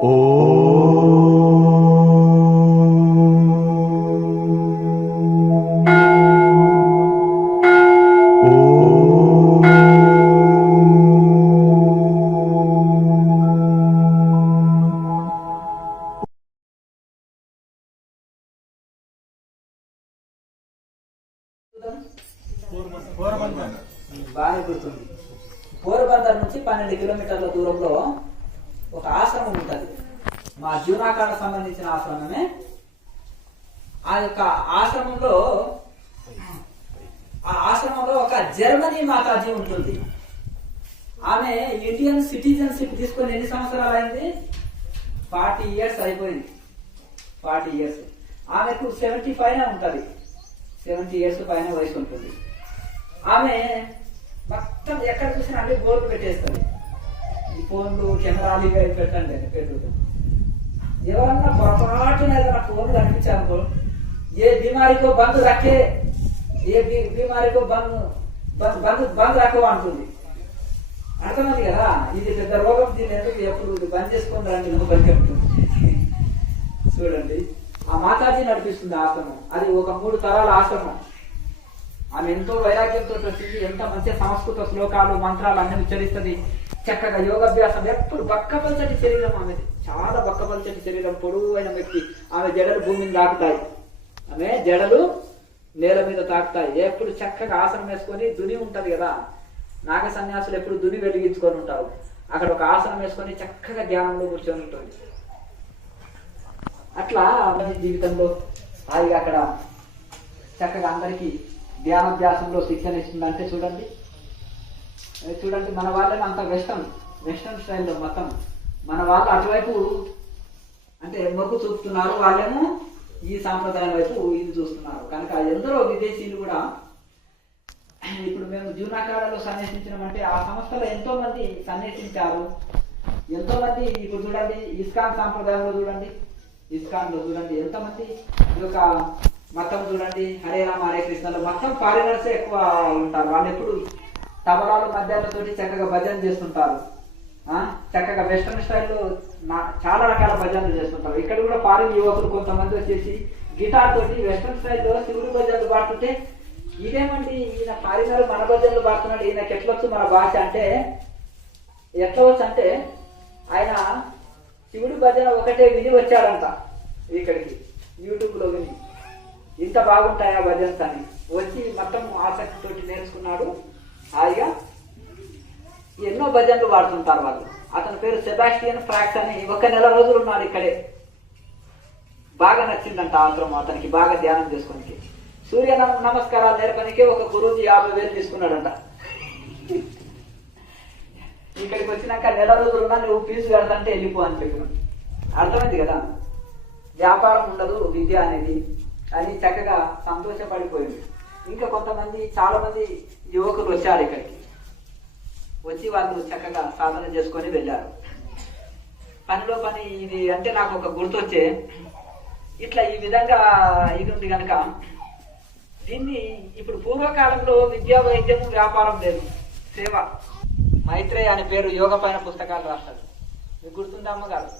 బాగా గుర్తుంది. పోరబందర్ నుంచి 12 కిలోమీటర్ల దూరంలో ఒక ఆశ్రమం ఉంటుంది. మా జూనాకాడకు సంబంధించిన ఆశ్రమమే. ఆ యొక్క ఆశ్రమంలో ఒక జర్మనీ మాతాజీ ఉంటుంది. ఆమె ఇండియన్ సిటిజన్షిప్ తీసుకొని ఎన్ని సంవత్సరాలు అయింది? 40 ఇయర్స్ అయిపోయింది. 40 ఇయర్స్. ఆమెకు 70 పైన ఉంటుంది. 70 ఇయర్స్ పైన వయసు ఉంటుంది. ఆమె మొత్తం ఎక్కడ చూసినా అన్ని బోర్డు పెట్టేస్తుంది. ఈ ఫోన్లు కెమెరాలు ఇవి పెట్టండి పెట్టుకుంటాం. ఎవరన్నా పొరపాటున ఏదైనా ఫోన్లు కనిపించాలనుకో, ఏ బీమారికో బంద్ రక్కే, ఏ బీమారికో బంద్ రక్కో అంటుంది. అర్థమైంది కదా? ఇది పెద్ద రోగం. దీన్ని ఎందుకు ఎప్పుడు బంద్ చేసుకొని రండి బంద్ ఉంటుంది. చూడండి, ఆ మాతాజీ నడిపిస్తుంది ఆశ్రమం. అది ఒక 3 తరాల ఆశ్రమం. ఆమె ఎంతో వైరాగ్యంతో వచ్చింది. ఎంత మంచి సంస్కృత శ్లోకాలు మంత్రాలు అన్ని ఉచ్చరిస్తుంది. చక్కగా యోగాభ్యాసం. ఎప్పుడు బక్కపల్చటి శరీరం ఆమెది, చాలా బక్కపల్చటి శరీరం, పొడవైన వ్యక్తి. ఆమె జడలు భూమిని తాకుతాయి, ఆమె జడలు నేల మీద తాకుతాయి. ఎప్పుడు చక్కగా ఆసనం వేసుకొని, దుని ఉంటది కదా, నాగ సన్యాసులు ఎప్పుడు దుని వెలిగించుకొని ఉంటారు. అక్కడ ఒక ఆసనం వేసుకొని చక్కగా ధ్యానంలో కూర్చొని ఉంటుంది. అట్లా జీవితంలో హాయిగా అక్కడ చక్కగా అందరికీ ధ్యానాభ్యాసంలో శిక్షణ ఇస్తుందంటే చూడండి. మన వాళ్ళని అంత వెస్టర్న్ స్టైల్లో మొత్తం మన వాళ్ళు అటువైపు అంటే మొగ్గు చూపుతున్నారు, వాళ్ళేమో ఈ సాంప్రదాయం వైపు ఇది చూస్తున్నారు. కనుక ఎందరో విదేశీయులు కూడా ఇప్పుడు మేము జూనాకాడలో సన్యాసించినామంటే ఆ సంస్థలో ఎంతో మంది సన్యాసించారు. ఎంతో మంది ఇప్పుడు చూడండి, ఇస్కాన్ సాంప్రదాయంలో చూడండి, ఇస్కాన్ లో చూడండి ఎంతమంది ఈ యొక్క మతం చూడండి, హరే రామ హరే కృష్ణలో మొత్తం ఫారినర్స్ ఎక్కువ ఉంటారు. వాళ్ళు ఎప్పుడు తబలాలు మధ్యాలతోటి చక్కగా భజన చేస్తుంటారు. చక్కగా వెస్టర్న్ స్టైల్లో చాలా రకాల భజనలు చేస్తుంటారు. ఇక్కడ కూడా ఫారిన్ యువకులు కొంతమంది వచ్చేసి గిటార్ తోటి వెస్టర్న్ స్టైల్లో శివుడి భజనలు పాడుతుంటే, ఇదేమండి ఈయన ఫారినర్ మన భజనలు పాడుతున్నాడు, ఈయనకి ఎట్లొచ్చు మన భాష అంటే, ఎట్లవచ్చు అంటే ఆయన శివుడి భజన ఒకటే విని వచ్చాడంట ఇక్కడికి, యూట్యూబ్ లో విని. ఇంత బాగుంటాయా భజన్స్ అని వచ్చి మొత్తం ఆసక్తితోటి నేర్చుకున్నాడు. హాయిగా ఎన్నో భజనలు పాడుతుంటారు వాళ్ళు. అతని పేరు సెబాస్టియన్ ఫ్రాక్స్ అని. 1 నెల రోజులు ఉన్నాడు ఇక్కడే. బాగా నచ్చిందంట ఆశ్రమం అతనికి, బాగా ధ్యానం చేసుకోనికి. సూర్య నమస్కారాలు నేర్పనికే ఒక గురువుజీ 50,000 తీసుకున్నాడంట. ఇక్కడికి వచ్చినాక నెల రోజులు ఉన్నా నువ్వు ఫీజు కడతంటే వెళ్ళిపో అని చెప్పినాడు. అర్థమైంది కదా? వ్యాపారం ఉండదు విద్య అనేది అని చక్కగా సంతోషపడిపోయింది. ఇంకా కొంతమంది చాలా మంది యువకులు వచ్చారు ఇక్కడికి. వచ్చి వాళ్ళు చక్కగా సాధన చేసుకొని వెళ్ళారు. పనిలో పని ఇది అంటే నాకు ఒక గుర్తొచ్చే, ఇట్లా ఈ విధంగా ఇది ఉంది కనుక దీన్ని ఇప్పుడు పూర్వకాలంలో విద్యా వైద్యం వ్యాపారం లేదు, సేవ. మైత్రేయ అనే పేరు యోగ పైన పుస్తకాలు రాస్తాడు. మీకు గుర్తుందా అమ్మగారు?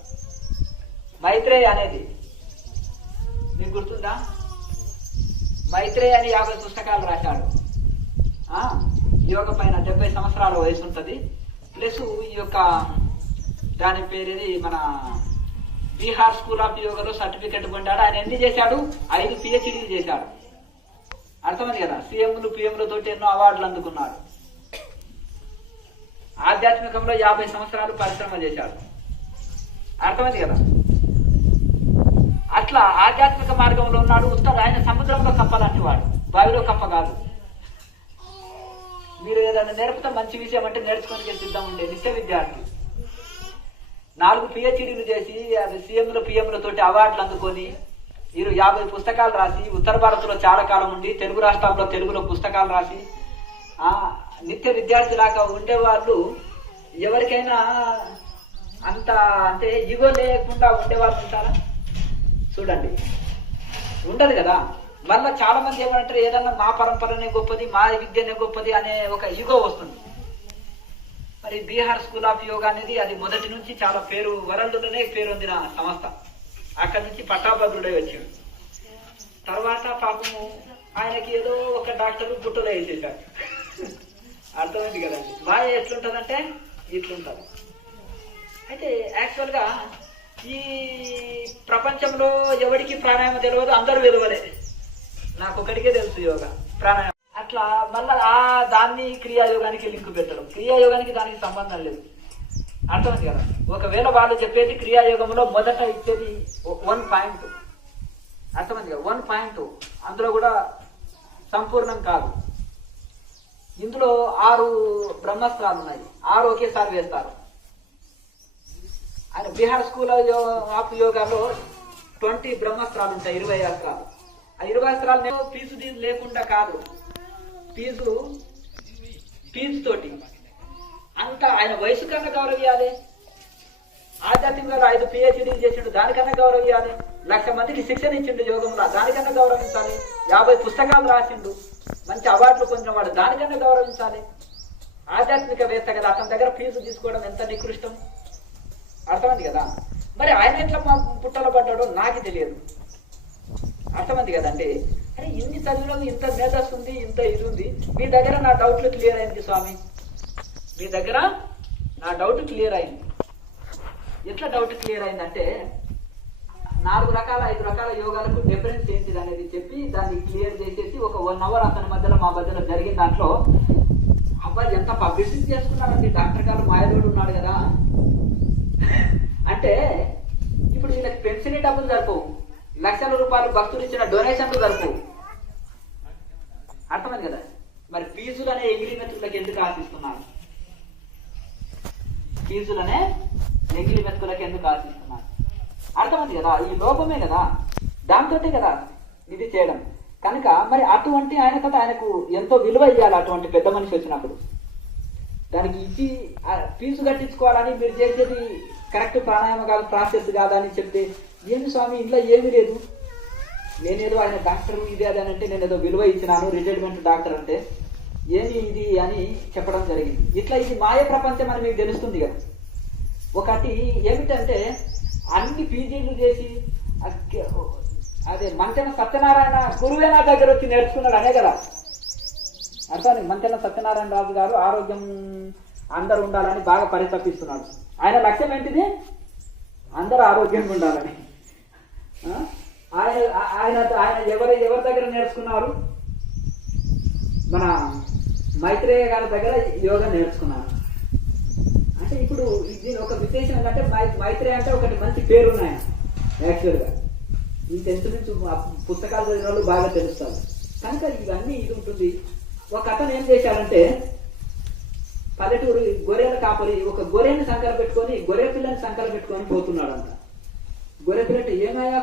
మైత్రేయ అనేది మీకు గుర్తుందా? మైత్రేయ అని 50 పుస్తకాలు రాశాడు. యోగ పైన 70 సంవత్సరాల వయసు ఉంటుంది. ప్లస్ ఈ యొక్క దాని పేరు మన బీహార్ స్కూల్ ఆఫ్ యోగాలో సర్టిఫికెట్ పొందాడు. ఆయన ఎన్ని చేశాడు? 5 PhDలు చేశాడు. అర్థమైంది కదా? CMలు PMలతో ఎన్నో అవార్డులు అందుకున్నాడు. ఆధ్యాత్మికంలో 50 సంవత్సరాలు పరిశ్రమ చేశాడు. అర్థమైంది కదా? అట్లా ఆధ్యాత్మిక మార్గంలో ఉన్నాడు. ఉత్తర ఆయన సముద్రంలో కప్పలాంటి వాడు, బావిలో కప్ప కాదు. మీరు ఏదైనా నేర్పుతా మంచి విషయం అంటే నేర్చుకోనికి సిద్ధం ఉండే నిత్య విద్యార్థి. 4 PhDలు చేసి అది CMలు PMలతో అవార్డులు అందుకొని 50 పుస్తకాలు రాసి, ఉత్తర భారత్లో చాలా కాలం ఉండి తెలుగు రాష్ట్రాల్లో తెలుగులో పుస్తకాలు రాసి నిత్య విద్యార్థి లాగా ఉండేవాళ్ళు. ఎవరికైనా అంత అంటే ఈగో లేకుండా ఉండేవాళ్ళు ఉంటారా? చూడండి, ఉండదు కదా. మళ్ళీ చాలా మంది ఏమంటారు, ఏదన్నా మా పరంపరనే గొప్పది, మా విద్యనే గొప్పది అనే ఒక ఈగో వస్తుంది. మరి బీహార్ స్కూల్ ఆఫ్ యోగా అనేది అది మొదటి నుంచి చాలా పేరు, వరల్డ్లోనే పేరు పొందిన సంస్థ. అక్కడి నుంచి పట్టాభద్రుడే వచ్చాడు. తర్వాత పాపము ఆయనకి ఏదో ఒక డాక్టర్ బుట్టలో వేసేసాడు. అర్థమైంది కదండి. మాయ ఎట్లుంటుందంటే ఇట్లుంటుంది. అయితే యాక్చువల్గా ఈ ప్రపంచంలో ఎవరికి ప్రాణాయామం తెలియదు, అందరూ విలువలే. నాకు ఒకటికే తెలుసు యోగా ప్రాణాయామం. అట్లా మళ్ళా దాన్ని క్రియాయోగానికి లింక్ పెట్టడం, క్రియాయోగానికి దానికి సంబంధం లేదు. అర్థమైంది కదా. ఒకవేళ వాళ్ళు చెప్పేది క్రియాయోగంలో మొదట ఇచ్చేది 1 పాయింట్, అర్థమైంది కదా, 1 పాయింట్. అందులో కూడా సంపూర్ణం కాదు. ఇందులో 6 బ్రహ్మాస్త్రాలు ఉన్నాయి, 6 ఒకేసారి వేస్తారు. ఆయన బీహార్ స్కూల్ ఆఫ్ యోగాలో 20 బ్రహ్మాస్త్రాలు ఉంటాయి, 20 అస్త్రాలు. ఆ 20 అస్త్రాలు ఫీజు లేకుండా కాదు, ఫీజు తోటి. అంత ఆయన వయసు కన్నా గౌరవియాలి. ఆధ్యాత్మికంగా 5 PhD చేసిండు, దానికన్నా గౌరవియాలి. 1,00,000 మందికి శిక్షణ ఇచ్చిండు యోగంలో, దానికన్నా గౌరవించాలి. 50 పుస్తకాలు రాసిండు, మంచి అవార్డులు పొందినవాడు, దానికన్నా గౌరవించాలి. ఆధ్యాత్మికవేత్త కదా, అతని దగ్గర ఫీజు తీసుకోవడం ఎంత నికృష్టం. అర్థమైంది కదా. మరి ఆయన ఎట్లా పుట్టలో పడ్డాడో నాకు తెలియదు. అర్థమైంది కదండి. అరే ఇన్ని చదువులకు ఇంత మేధస్సు ఉంది, ఇంత ఇది ఉంది, మీ దగ్గర నా డౌట్లు క్లియర్ అయింది స్వామి, మీ దగ్గర నా డౌట్ క్లియర్ అయింది. ఎట్లా డౌట్ క్లియర్ అయిందంటే 4 రకాల 5 రకాల యోగాలకు డిఫరెన్స్ ఏంటిది అనేది చెప్పి దాన్ని క్లియర్ చేసేసి ఒక 1 అవర్ అతని మధ్యలో మా మధ్యలో జరిగిన దాంట్లో అబ్బాయి ఎంత పబ్లిసిటీ చేసుకున్నారండి. డాక్టర్ గారు మాయదోడు ఉన్నాడు కదా అంటే ఇప్పుడు వీళ్ళకి పెన్షన్ డబ్బులు సరిపోవు, లక్షల రూపాయలు భక్తులు ఇచ్చిన డొనేషన్లు సరిపోవు. అర్థమైంది కదా. మరి ఫీజులనే ఎంగిలి మెతుకులకు ఎందుకు ఆశిస్తున్నారు? ఫీజులనే ఎంగిలి మెతుకులకు ఎందుకు ఆశిస్తున్నారు? అర్థమైంది కదా. ఈ లోపమే కదా, దాంతోటే కదా ఇది చేయడం. కనుక మరి అటువంటి ఆయన కదా ఆయనకు ఎంతో విలువ ఇవ్వాలి. అటువంటి పెద్ద మనిషి వచ్చినప్పుడు దానికి ఇచ్చి ఫీజు కట్టించుకోవాలని, మీరు చేసేది కరెక్ట్ ప్రాణాయామ కాదు, ప్రాసెస్ కాదని చెప్తే ఏమి స్వామి ఇంట్లో ఏమీ లేదు, నేనేదో ఆయన డాక్టర్ ఇది అది అని అంటే నేను ఏదో విలువ ఇచ్చినాను, రిటైర్మెంట్ డాక్టర్ అంటే ఏమి ఇది అని చెప్పడం జరిగింది. ఇట్లా ఇది మాయ ప్రపంచం అని మీకు తెలుస్తుంది కదా. ఒకటి ఏమిటంటే అన్ని పీజీలు చేసి అదే మంచన సత్యనారాయణ గురువే నా దగ్గర వచ్చి నేర్చుకున్నాడు అనే కదా. అర్థం. మంచన సత్యనారాయణ రాజు గారు ఆరోగ్యం అందరు ఉండాలని బాగా పరితపిస్తున్నాడు. ఆయన లక్ష్యం ఏంటిది? అందరూ ఆరోగ్యంగా ఉండాలని. ఆయన ఆయన ఆయన ఎవరి దగ్గర నేర్చుకున్నారు? మన మైత్రేయ గారి దగ్గర యోగా నేర్చుకున్నారు. అంటే ఇప్పుడు దీని ఒక విశేషం ఏంటంటే మైత్రేయ అంటే ఒకటి మంచి పేరున్నాయి యాక్చువల్గా. ఈ 10th నుంచి పుస్తకాలు చదివిన వాళ్ళు బాగా తెలుస్తారు. కనుక ఇవన్నీ ఇది ఉంటుంది. ఒక అతను ఏం చేశాడంటే పల్లెటూరు గొర్రెల కాపరి ఒక గొర్రెని సంకర పెట్టుకొని, గొర్రె పిల్లని సంకర పెట్టుకొని పోతున్నాడంట. గొర్రె పిల్ల ఏమయ్యా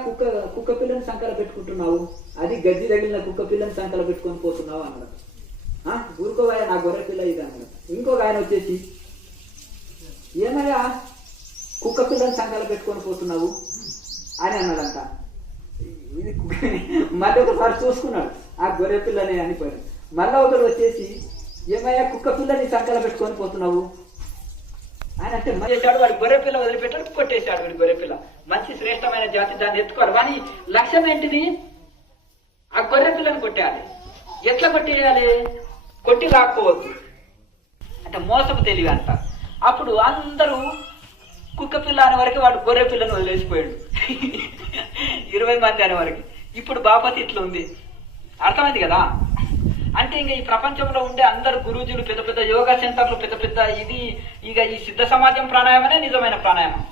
కుక్క పిల్లని సంకర పెట్టుకుంటున్నావు, అది గడ్డి తగిలిన కుక్క పిల్లని సంకర పెట్టుకొని పోతున్నావు అన్నాడు. ఊరుకోవయ్యా నా గొర్రె పిల్ల ఇది అన్నాడు. ఇంకొక ఆయన వచ్చేసి ఏమయ్యా కుక్క పిల్లని సంకర పెట్టుకొని పోతున్నావు అని అన్నాడంట. ఇది మళ్ళీ ఒకసారి చూసుకున్నాడు, ఆ గొర్రె పిల్లని అనిపోయాడు. మళ్ళా ఒకరు వచ్చేసి ఏమయ్యా కుక్క పిల్లని సంకల పెట్టుకొని పోతున్నావు ఆయన అంటే చేశాడు. వాడి గొర్రె పిల్ల వదిలిపెట్టాడు, కొట్టేశాడు. వాడి గొర్రె పిల్ల మంచి శ్రేష్టమైన జాతి, దాన్ని ఎత్తుకోవాలి. కానీ లక్ష్యం ఏంటిది? ఆ గొర్రె పిల్లని కొట్టేయాలి. ఎట్లా కొట్టేయాలి? కొట్టి లాక్కోవద్దు అంటే మోసపు తెలివి అంట. అప్పుడు అందరూ కుక్క పిల్ల అనే వరకు వాడు గొర్రె పిల్లని వదిలేసిపోయాడు. 20 మంది అనే వరకు. ఇప్పుడు బాపతి ఇట్లా ఉంది. అర్థమైంది కదా. అంటే ఇంకా ఈ ప్రపంచంలో ఉండే అందరు గురూజీలు, పెద్ద పెద్ద యోగా సెంటర్లు, పెద్ద పెద్ద ఇది ఇక ఈ సిద్ధ సమాజం ప్రాణాయామనే నిజమైన ప్రాణాయామం.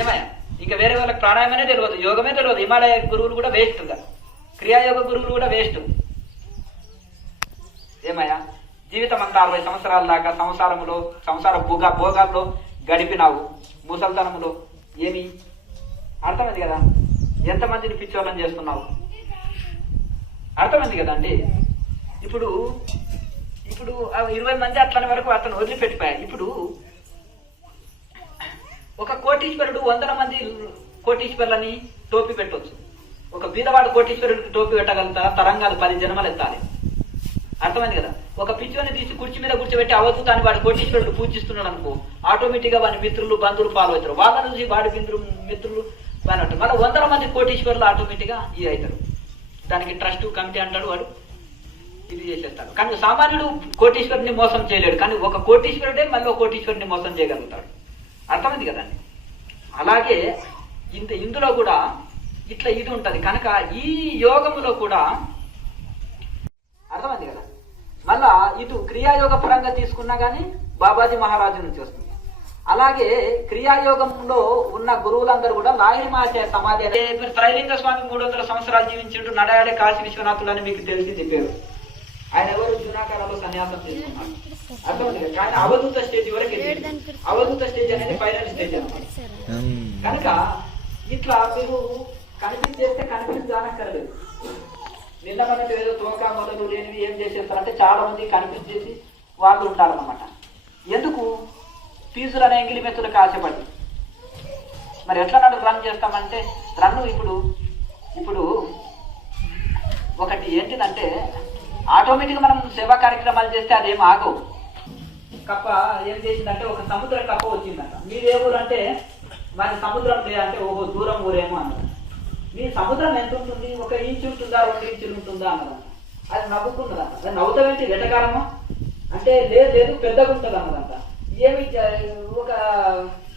ఏమయ్యా ఇంకా వేరే వాళ్ళకి ప్రాణాయామనే తెలియదు, యోగమే తెలియదు. హిమాలయ గురువులు కూడా వేస్ట్, క్రియాయోగ గురువులు కూడా వేస్ట్. ఏమయ్యా జీవితం అంతా 60 సంవత్సరాల దాకా సంసార భోగాల్లో గడిపినావు, ముసల్తనంలో ఏమి అర్థమైంది కదా. ఎంతమందిని పిచ్చోళ్ళని చేస్తున్నావు? అర్థమైంది కదండి. ఇప్పుడు 20 మంది అట్లని వరకు అతను వదిలిపెట్టిపోయాడు. ఇప్పుడు ఒక కోటీశ్వరుడు 100 మంది కోటీశ్వరులని టోపీ పెట్టవచ్చు. ఒక బీదవాడు కోటీశ్వరుడికి టోపీ పెట్టగలుగుతా? తరంగాలు 10 జన్మలు ఎత్తాలి. అర్థమైంది కదా. ఒక పిచ్చోని తీసి కుర్చీ మీద కూర్చోబెట్టి అవధూతాన్ని వాడి కోటీశ్వరుడు పూజిస్తున్నాడు అనుకో, ఆటోమేటిక్గా వాడి మిత్రులు బంధువులు ఫాలో అవుతారు. వాళ్ళ నుంచి వాడి మిత్రులు అంటారు. మళ్ళీ 100 మంది కోటీశ్వరులు ఆటోమేటిక్గా ఇది అవుతారు. దానికి ట్రస్ట్ కమిటీ అంటాడు, వాడు ఇది చేసేస్తాడు. కానీ సామాన్యుడు కోటీశ్వరుని మోసం చేయలేడు, కానీ ఒక కోటీశ్వరుడే మళ్ళీ ఒక కోటీశ్వరుని మోసం చేయగలుగుతాడు. అర్థమైంది కదండి. అలాగే ఇందులో కూడా ఇట్లా ఇది ఉంటుంది కనుక ఈ యోగములో కూడా అర్థమైంది కదా. మళ్ళా ఇటు క్రియాయోగ పరంగా తీసుకున్నా కానీ బాబాజీ మహారాజు నుంచి వస్తుంది. అలాగే క్రియాయోగంలో ఉన్న గురువులందరూ కూడా లాహిరి మహాశయ సమాధి అంటే త్రైలింగ స్వామి 300 సంవత్సరాలు జీవించిండు, నడయాడే కాశీ విశ్వనాథుడు అని మీకు తెలిసి చెప్పారు. ఆయన ఎవరు జునాకాలంలో సన్యాసం చేసుకున్నారు. అర్థమైంది. కానీ అవధూత స్టేజ్ వరకు అవధూత స్టేజ్ అనేది ఫైనల్ స్టేజ్ అన్నమాట. కనుక ఇట్లా మీరు కనిపించేస్తే కనిపించానక్కర్లేదు. నిన్న మనకి ఏదో తోక మొదలు లేనివి ఏం చేసేస్తారంటే చాలా మంది కనిపించేసి వాళ్ళు ఉంటారన్నమాట. ఎందుకు? ఫీజులు అనే ఎంగిలి మెత్తులకు ఆశపడి. మరి ఎట్లా రన్ చేస్తామంటే రన్ను ఇప్పుడు ఒకటి ఏంటిదంటే ఆటోమేటిక్గా మనం సేవా కార్యక్రమాలు చేస్తే అదేం ఆగవు. కప్ప ఏం చేసిందంటే ఒక సముద్ర కప్ప వచ్చిందంట. మీదే ఊరు అంటే మరి సముద్రం లేదంటే ఓహో దూరం ఊరేమో అన్నది. మీ సముద్రం ఎంత ఉంటుంది? 1 ఇంచు ఉంటుందా 2 ఇంచులు ఉంటుందా అన్నదంట. అది నవ్వుకుంటుందంట. అది నవ్వుతామేంటి వెటకారమా అంటే లేదు పెద్దగా ఉంటుంది అన్నదంట. ఏమి 1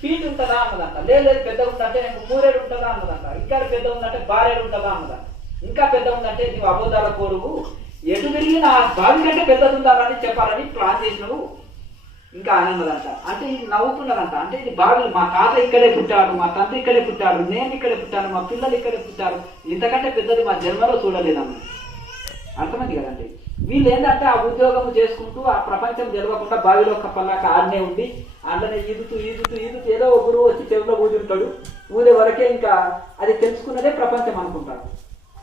ఫీట్ ఉంటుందా అన్నదంట. లేదు పెద్దగా ఉందంటే 3 ఏడు ఉంటుందా అన్నదంట. ఇంకా పెద్ద ఉందంటే 12 ఏడు ఉంటుందా అన్నదంట. ఇంకా పెద్ద ఉందంటే నువ్వు అబోధాల కోరువు, ఎటు తిరిగి నా బావి కంటే పెద్దది ఉండాలని చెప్పాలని ప్లాన్ చేసినావు ఇంకా ఆనందదంట. అంటే ఇది నవ్వుకున్నారంట. అంటే ఇది బావి, మా తాత ఇక్కడే పుట్టాడు, మా తండ్రి ఇక్కడే పుట్టాడు, నేను ఇక్కడే పుట్టాను, మా పిల్లలు ఇక్కడే పుట్టారు, ఇంతకంటే పెద్దది మా జన్మలో చూడలేదమ్మ. అర్థమైంది కదండి. వీళ్ళు ఏంటంటే ఆ ఉద్యోగం చేసుకుంటూ ఆ ప్రపంచం జరగకుండా బావిలో కప్పల్లాక ఆడనే ఉండి అందులోనే ఈదుతూ ఏదో ఒక గురువు వచ్చి చెవిలో ఊదుంటాడు. ఊదే వరకే ఇంకా అది తెలుసుకున్నదే ప్రపంచం అనుకుంటాడు.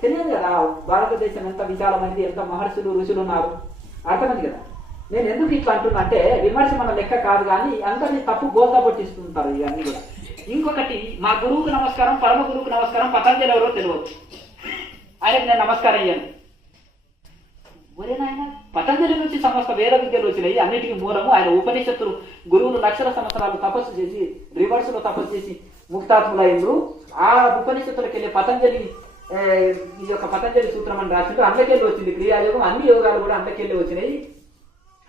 తెలియదు కదా భారతదేశం ఎంత విశాలమైనది, ఎంత మహర్షులు ఋషులు ఉన్నారు. అర్థమైంది కదా. నేను ఎందుకు ఇట్లా అంటున్నా అంటే విమర్శ మన లెక్క కాదు, కానీ అందరినీ తప్పు బోల్తా పట్టిస్తుంటారు ఇవన్నీ కూడా. ఇంకొకటి, మా గురువుకు నమస్కారం, పరమ గురువుకు నమస్కారం, పతంజలి ఎవరో తెలియదు. ఆయనకు నేను నమస్కారం అయ్యాను. ఒరే నాయన, పతంజలి నుంచి సమస్త వేద విద్యలు వచ్చినాయి, అన్నిటికీ మూలము ఆయన ఉపనిషత్తులు. గురువులు లక్షల సంవత్సరాలు తపస్సు చేసి రివర్స్ లో తపస్సు చేసి ముక్తాత్ములైండ్రు. ఆ ఉపనిషత్తులకు వెళ్ళే పతంజలి ఈ యొక్క పతంజలి సూత్రం అని రాసిండ్రు. అందుకెళ్ళి వచ్చింది క్రియాయోగం. అన్ని యోగాలు కూడా అందుకెళ్ళి వచ్చినాయి.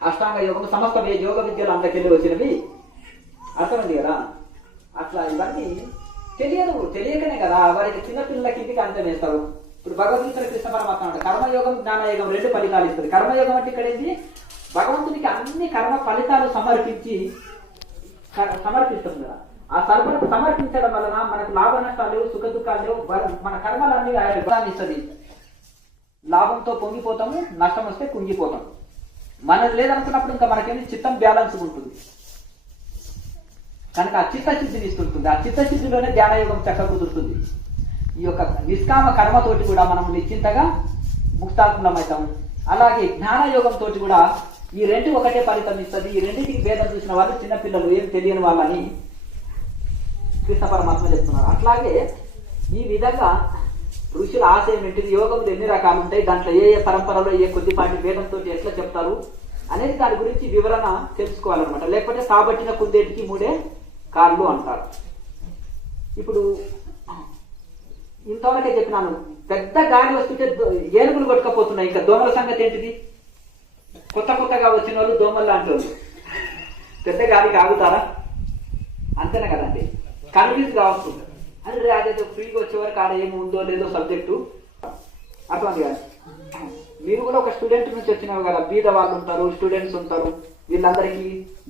అష్టాంగ యోగం, సమస్త యోగ విద్యలు అందుకెళ్ళి వచ్చినవి. అర్థమైంది కదా. అట్లా ఇవన్నీ తెలియకనే కదా వారికి చిన్నపిల్లలకి ఇంటికి అంతం వేస్తారు. ఇప్పుడు భగవద్గీతలో కృష్ణ పరమాత్మ అంటే కర్మయోగం జ్ఞానయోగం 2 ఫలితాలు ఇస్తుంది. కర్మయోగం అంటే ఇక్కడ ఏంటి? భగవంతునికి అన్ని కర్మ ఫలితాలు సమర్పిస్తుంది కదా. ఆ సమర్పించడం వలన మనకు లాభ నష్టాలు లేవు, సుఖ దుఃఖాలు లేవు. మన కర్మలన్నీ ఆయన ఇస్తుంది. లాభంతో పొంగిపోతాము, నష్టం వస్తే కుంగిపోతాం. మనది లేదనుకున్నప్పుడు ఇంకా మనకేమి చిత్తం బ్యాలెన్స్ ఉంటుంది కనుక ఆ చిత్తశుద్ధిని ఇస్తుంటుంది. ఆ చిత్తశుద్ధిలోనే ధ్యానయోగం చక్క కుదురుతుంది. ఈ యొక్క నిష్కామ కర్మతోటి కూడా మనం నిశ్చింతగా ముక్తాత్మలమవుతాం. అలాగే జ్ఞానయోగంతో కూడా ఈ 2 ఒకటే ఫలితం ఇస్తుంది. ఈ రెండింటికి భేదం చూసిన వాళ్ళు చిన్నపిల్లలు, ఏం తెలియని వాళ్ళని కృష్ణ పరమాత్మ చెప్తున్నారు. అట్లాగే ఈ విధంగా ఋషుల ఆశయం ఏంటిది, యోగములు ఎన్ని రకాలు ఉంటాయి, దాంట్లో ఏ పరంపరలో ఏ కొద్దిపాటి భేదంతో ఎట్లా చెప్తారు అనేది దాని గురించి వివరణ తెలుసుకోవాలన్నమాట. లేకపోతే కాబట్టిన కుందేటికి 3 కాళ్ళు అంటారు. ఇప్పుడు ఇంతవరకే చెప్పినాను. పెద్ద గాలి వస్తుంటే ఏనుగులు కొట్టుకపోతున్నాయి. ఇంకా దోమల సంగతి ఏంటిది? కొత్తగా వచ్చిన వాళ్ళు దోమలు లాంటి వాళ్ళు పెద్ద గాలికి ఆగుతారా? అంతేనా కదండి. కన్ఫ్యూజ్ కావచ్చు. అంటే అదేదో ఫ్రీగా వచ్చేవరకు ఆడ ఏమి ఉందో లేదో సబ్జెక్టు అర్థం కాదు. మీరు కూడా ఒక స్టూడెంట్ నుంచి వచ్చినావు కదా, బీద వాళ్ళు ఉంటారు, స్టూడెంట్స్ ఉంటారు. వీళ్ళందరికీ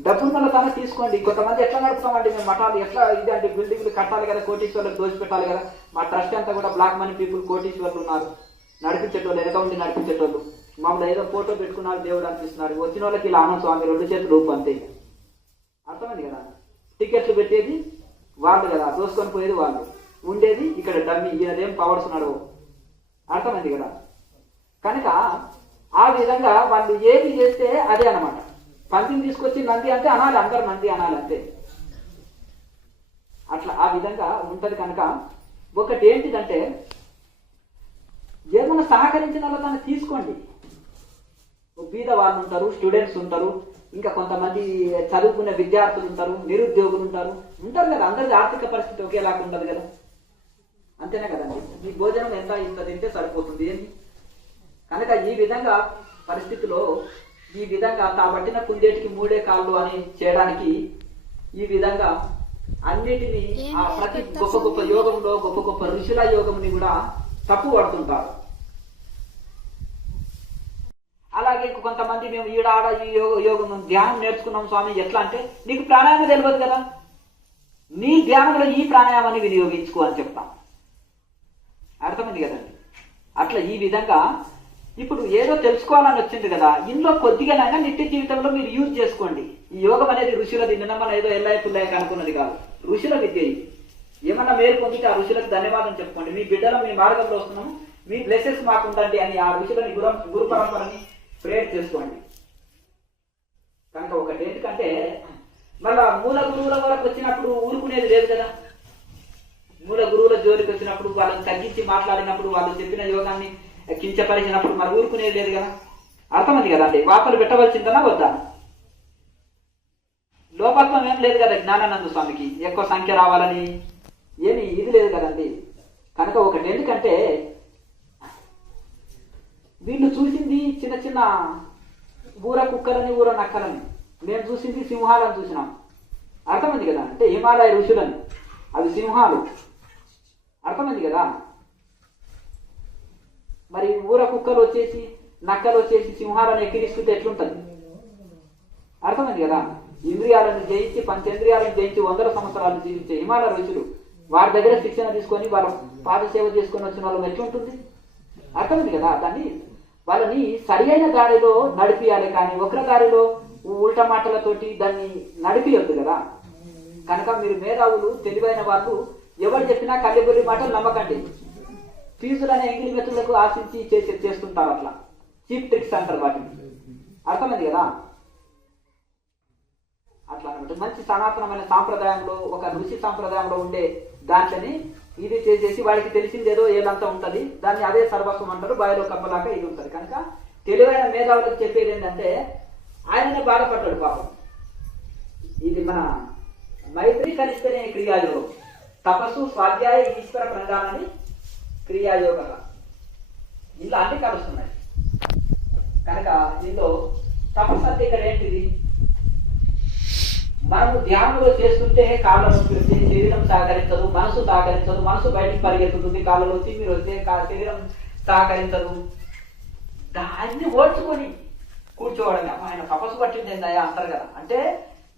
డబ్బులు మళ్ళీ తన తీసుకోండి. కొంతమంది ఎట్లా నడుపుతామండి మేము మఠాలు, ఎట్లా ఇది అంటే బిల్డింగ్లు కట్టాలి కదా, కోటీశ్వర్లకు దోచి పెట్టాలి కదా. మా ట్రస్ట్ అంతా కూడా బ్లాక్ మనీ పీపుల్ కోటీశ్వర్లు ఉన్నారు, నడిపించేటోళ్ళు, వెనక ఉండి నడిపించేటోళ్ళు. మమ్మల్ని ఏదో ఫోటో పెట్టుకున్నారు దేవుడు అనిపిస్తున్నారు. వచ్చిన వాళ్ళకి ఇలా ఆనంద స్వామి 2 చేతులు రూపు అంతే. అర్థమైంది కదా. టికెట్లు పెట్టేది వాళ్ళు కదా, దోసుకొని పోయేది వాళ్ళు, ఉండేది ఇక్కడ డమ్మి. ఈయనదేం పవర్స్ నడవు. అర్థమైంది కదా. కనుక ఆ విధంగా వాళ్ళు ఏది చేస్తే అదే అనమాట. పందిని తీసుకొచ్చి నంది అంటే అనాలి, అందరు నంది అనాలి అంతే. అట్లా ఆ విధంగా ఉంటది. కనుక ఒకటి ఏంటిదంటే ఏదైనా సహకరించిన వాళ్ళ దాన్ని తీసుకోండి. బీద వాళ్ళు ఉంటారు, స్టూడెంట్స్ ఉంటారు, ఇంకా కొంతమంది చదువుకునే విద్యార్థులు ఉంటారు, నిరుద్యోగులు ఉంటారు కదా. అందరికీ ఆర్థిక పరిస్థితి ఒకేలాగా ఉండదు కదా. అంతేనా కదండి. మీ భోజనం ఇంత తింటే సరిపోతుంది ఏంటి. కనుక ఈ విధంగా పరిస్థితిలో ఈ విధంగా తాబట్టిన కుందేటికి మూడే కాళ్ళు అని చేయడానికి ఈ విధంగా అన్నిటినీ ఆ ప్రతి గొప్ప గొప్ప యోగంలో గొప్ప గొప్ప ఋషుల యోగంని కూడా తప్పు పడుతుంటారు. అలాగే కొంతమంది మేము ఈడాడ ఈ యోగం ధ్యానం నేర్చుకున్నాం స్వామి, ఎట్లా అంటే నీకు ప్రాణాయామం తెలియదు కదా, నీ ధ్యానంలో ఈ ప్రాణాయామాన్ని వినియోగించుకో అని చెప్తాం. అర్థమైంది కదండి. అట్లా ఈ విధంగా ఇప్పుడు ఏదో తెలుసుకోవాలని వచ్చింది కదా, ఇందులో కొద్దిగానైనా నిత్య జీవితంలో మీరు యూజ్ చేసుకోండి. ఈ యోగం అనేది ఋషులది, నిన్న మనం ఏదో ఎల్లయ్య పుల్లయ్య అనుకున్నది కాదు, ఋషుల విద్య ఇది. ఏమన్నా మేలు పొందితే ఆ ఋషులకు ధన్యవాదం చెప్పుకోండి. మీ బిడ్డలు మీ మార్గంలో వస్తున్నాము, మీ బ్లెసెస్ మాకుందండి అని ఆ ఋషులని గురు పరంపరని ప్రేయర్ చేసుకోండి. కనుక ఒకటి ఏంటంటే మళ్ళా మూల గురువుల వరకు వచ్చినప్పుడు ఊరుకునేది లేదు కదా. మూల గురువుల జోలికి వచ్చినప్పుడు వాళ్ళని తగ్గించి మాట్లాడినప్పుడు వాళ్ళు చెప్పిన యోగాన్ని కించపరిచినప్పుడు మరి ఊరుకునేది లేదు కదా. అర్థమైంది కదా అండి. వాపలు పెట్టవలసిందనా వద్దా? లోపత్వం ఏం లేదు కదా జ్ఞానానంద స్వామికి, ఎక్కువ సంఖ్య రావాలని ఏమి ఇది లేదు కదండి. కనుక ఒకటి ఎందుకంటే వీళ్ళు చూసింది చిన్న చిన్న ఊర కుక్కలని ఊర నక్కలని, మేము చూసింది సింహాలను చూసినాం. అర్థమైంది కదా. అంటే హిమాలయ ఋషులని, అవి సింహాలు. అర్థమైంది కదా. మరి ఊర కుక్కలు వచ్చేసి నక్కలు వచ్చేసి సింహాలను ఎక్కిరిస్తుంటే ఎట్లుంటుంది? అర్థమైంది కదా. ఇంద్రియాలను జయించి పంచేంద్రియాలను జయించి 100 సంవత్సరాలు జీవించే హిమాలయ ఋషులు, వారి దగ్గర శిక్షణ తీసుకొని వాళ్ళ పాదసేవ చేసుకొని వచ్చిన వాళ్ళని ఎట్లుంటుంది? అర్థమైంది కదా. దాన్ని వాళ్ళని సరి అయిన దారిలో నడిపియాలి, కానీ వక్ర దారిలో ఉల్టా మాటలతోటి దాన్ని నడిపియొద్దు కదా. కనుక మీరు మేధావులు తెలివైన వాళ్ళు ఎవరు చెప్పినా కళ్ళెబొల్లి మాటలు నమ్మకండి. ఫీజులనే ఎంగిలి మెతులకు ఆశించి చేస్తుంటారు. అట్లా చీప్ ట్రిక్స్ అంటారు వాటిని. అర్థమైంది కదా. అట్లా అనమాట. మంచి సనాతనమైన సాంప్రదాయంలో ఒక ఋషి సాంప్రదాయంలో ఉండే దాంట్లని ఇది చేసేసి వాడికి తెలిసిందేదో ఏదంతా ఉంటది, దాన్ని అదే సర్వస్వం అంటారు, బాయిలో కప్పలాగా ఇది ఉంటుంది. కనుక తెలివైన మేధావులకు చెప్పేది ఏంటంటే ఆయననే బాధపడ్డాడు పాపం. ఇది మన మైత్రి కలిస్తేనే క్రియాయోగం, తపస్సు స్వాధ్యాయ ఈశ్వర ప్రణాళని క్రియాయోగ, ఇలా అన్ని కలుస్తున్నాయి. కనుక దీనిలో తపస్సు అంటే ఇక్కడ ఏంటిది? మనము ధ్యానంలో చేస్తుంటే కాళ్ళ నొప్పి వస్తే శరీరం సహకరించదు, మనసు సహకరించదు, మనసు బయటికి పరిగెత్తుతుంది, కాళ్ళలో తిమ్మిరి వస్తే శరీరం సహకరించదు. దాన్ని ఓడ్చుకొని కూర్చోవడమే ఆయన తపస్సు పట్టింది ఏందయ్యా అంటారు కదా. అంటే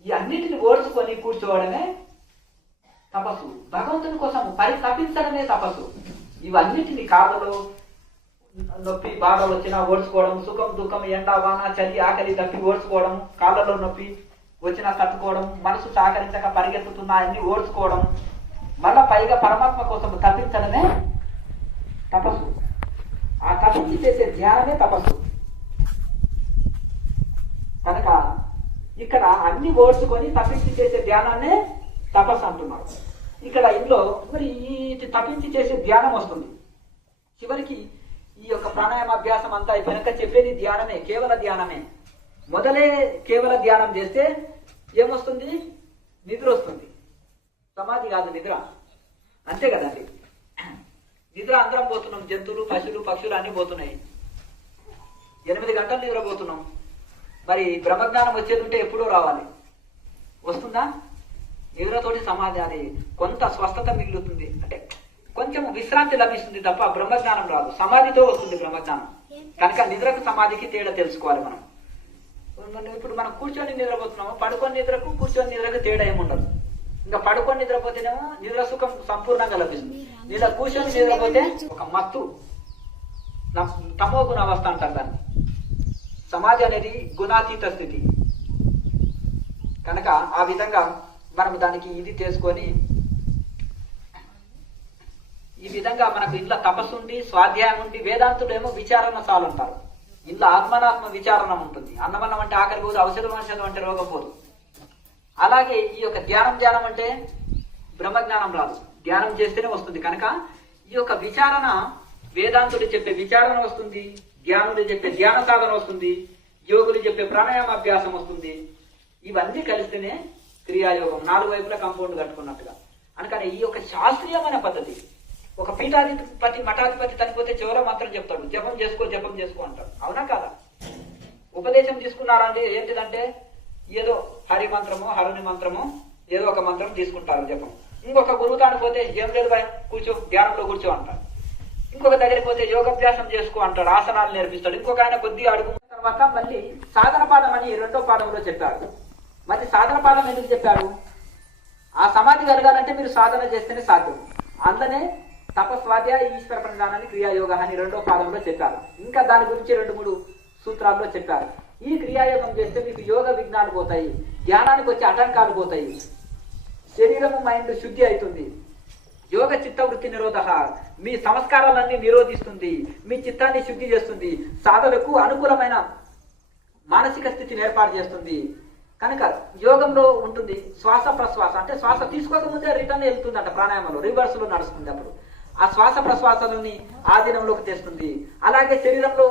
ఈ అన్నిటిని ఓడ్చుకొని కూర్చోవడమే తపస్సు. భగవంతుని కోసం తప్పించడమే తపస్సు. ఇవన్నిటిని కాళ్ళలో నొప్పి బాధ వచ్చినా ఓడ్చుకోవడం, సుఖం దుఃఖం ఎండ వాన చలి ఆకలి తప్పి ఓడ్చుకోవడం, కాళ్ళలో నొప్పి వచ్చినా తట్టుకోవడం, మనసు సహకరించక పరిగెత్తుతున్నా అన్ని ఓడ్చుకోవడం, మళ్ళా పైగా పరమాత్మ కోసం తప్పించడమే తపస్సు. ఆ తప్పించి చేసే ధ్యానమే తపస్సు. కనుక ఇక్కడ అన్ని ఓడ్చుకొని తప్పించి చేసే ధ్యానాన్నే తపస్సు అంటున్నారు. ఇక్కడ ఇందులో మరి ఈ తప్పించి చేసే ధ్యానం వస్తుంది. చివరికి ఈ యొక్క ప్రాణాయామ అభ్యాసం అంతా అయిపోయాక చెప్పేది ధ్యానమే, కేవల ధ్యానమే. మొదలే కేవల ధ్యానం చేస్తే ఏమొస్తుంది? నిద్ర వస్తుంది. సమాధి కాదు, నిద్ర. అంతే కదండి. నిద్ర అందరం పోతున్నాం, జంతువులు పశువులు పక్షులు అన్ని పోతున్నాయి. 8 గంటలు నిద్రపోతున్నాం. మరి బ్రహ్మజ్ఞానం వచ్చేది ఉంటే ఎప్పుడో రావాలి, వస్తుందా? నిద్రతోటి సమాధి అది కొంత స్వస్థత మిగులుతుంది, అంటే కొంచెం విశ్రాంతి లభిస్తుంది తప్ప బ్రహ్మజ్ఞానం రాదు. సమాధితో వస్తుంది బ్రహ్మజ్ఞానం. కనుక నిద్రకు సమాధికి తేడా తెలుసుకోవాలి మనం. ఇప్పుడు మనం కూర్చొని నిద్రపోతున్నాము, పడుకొని నిద్రకు కూర్చొని నిద్రకు తేడా ఏముండదు. ఇంకా పడుకొని నిద్రపోతేనేమో నిద్ర సుఖం సంపూర్ణంగా లభిస్తుంది. నిద్ర కూర్చొని నిద్రపోతే ఒక మత్తు తమో గుణ అవస్థ అంటారు దాన్ని. సమాధి అనేది గుణాతీత స్థితి. కనుక ఆ విధంగా మనం దానికి ఇది చేసుకొని ఈ విధంగా మనకు ఇంట్లో తపస్సు ఉండి స్వాధ్యాయం ఉండి, వేదాంతుడేమో విచారణ చాలు అంటారు. ఇంట్లో ఆత్మనాత్మ విచారణం ఉంటుంది. అన్నమన్నం అంటే ఆకలి పోదు, ఔషధం అంటే రోగం పోదు. అలాగే ఈ యొక్క ధ్యానం అంటే బ్రహ్మజ్ఞానం రాదు, ధ్యానం చేస్తేనే వస్తుంది. కనుక ఈ యొక్క విచారణ వేదాంతుడు చెప్పే విచారణ వస్తుంది, జ్ఞానుడు చెప్పే ధ్యాన సాధన వస్తుంది. యోగులు చెప్పే ప్రాణాయామాభ్యాసం వస్తుంది. ఇవన్నీ కలిస్తేనే క్రియాయోగం, 4 వైపులా కాంపౌండ్ కట్టుకున్నట్టుగా. అందుకని ఈ యొక్క శాస్త్రీయమైన పద్ధతి. ఒక పీఠాధిపతి మఠాధిపతి చనిపోతే చివర మాత్రం చెప్తాడు, జపం చేసుకో అంటాడు. అవునా కాదా? ఉపదేశం తీసుకున్నారంటే ఏంటిదంటే ఏదో హరి మంత్రమో హరుని మంత్రమో ఏదో ఒక మంత్రం తీసుకుంటారు జపం. ఇంకొక గురువు తాను పోతే ఏం లేదు కూర్చో, ధ్యానంలో కూర్చో అంటాడు. ఇంకొక దగ్గరికి పోతే యోగాభ్యాసం చేసుకో అంటాడు, ఆసనాలు నేర్పిస్తాడు. ఇంకొక ఆయన కొద్దిగా అడుగు తర్వాత మళ్ళీ సాధన పాదం అని 2వ పాదంలో చెప్పాడు. మళ్ళీ సాధన పాదం ఎందుకు చెప్పాడు? ఆ సమాధి కలగాలంటే మీరు సాధన చేస్తేనే సాధ్యం. అందులోనే తపస్వాధ్యాయ ఈశ్వర ప్రణిధానాన్ని క్రియాయోగ అని 2వ పాదంలో చెప్పారు. ఇంకా దాని గురించి 2-3 సూత్రాల్లో చెప్పారు. ఈ క్రియాయోగం చేస్తే మీకు యోగ విఘ్నాలు పోతాయి, ధ్యానానికి వచ్చే ఆటంకాలు పోతాయి, శరీరము మైండ్ శుద్ధి అవుతుంది. యోగ చిత్తవృత్తి నిరోధ, మీ సంస్కారాలన్నీ నిరోధిస్తుంది, మీ చిత్తాన్ని శుద్ధి చేస్తుంది, సాధనకు అనుకూలమైన మానసిక స్థితిని ఏర్పాటు చేస్తుంది. కనుక యోగంలో ఉంటుంది శ్వాస ప్రశ్వాస, అంటే శ్వాస తీసుకోకముందే రిటర్న్ వెళ్తుందంట, ప్రాణాయామంలో రివర్స్ లో నడుస్తుంది. అప్పుడు ఆ శ్వాస ప్రశ్వాసాలని ఆధీనంలోకి తెస్తుంది. అలాగే శరీరంలో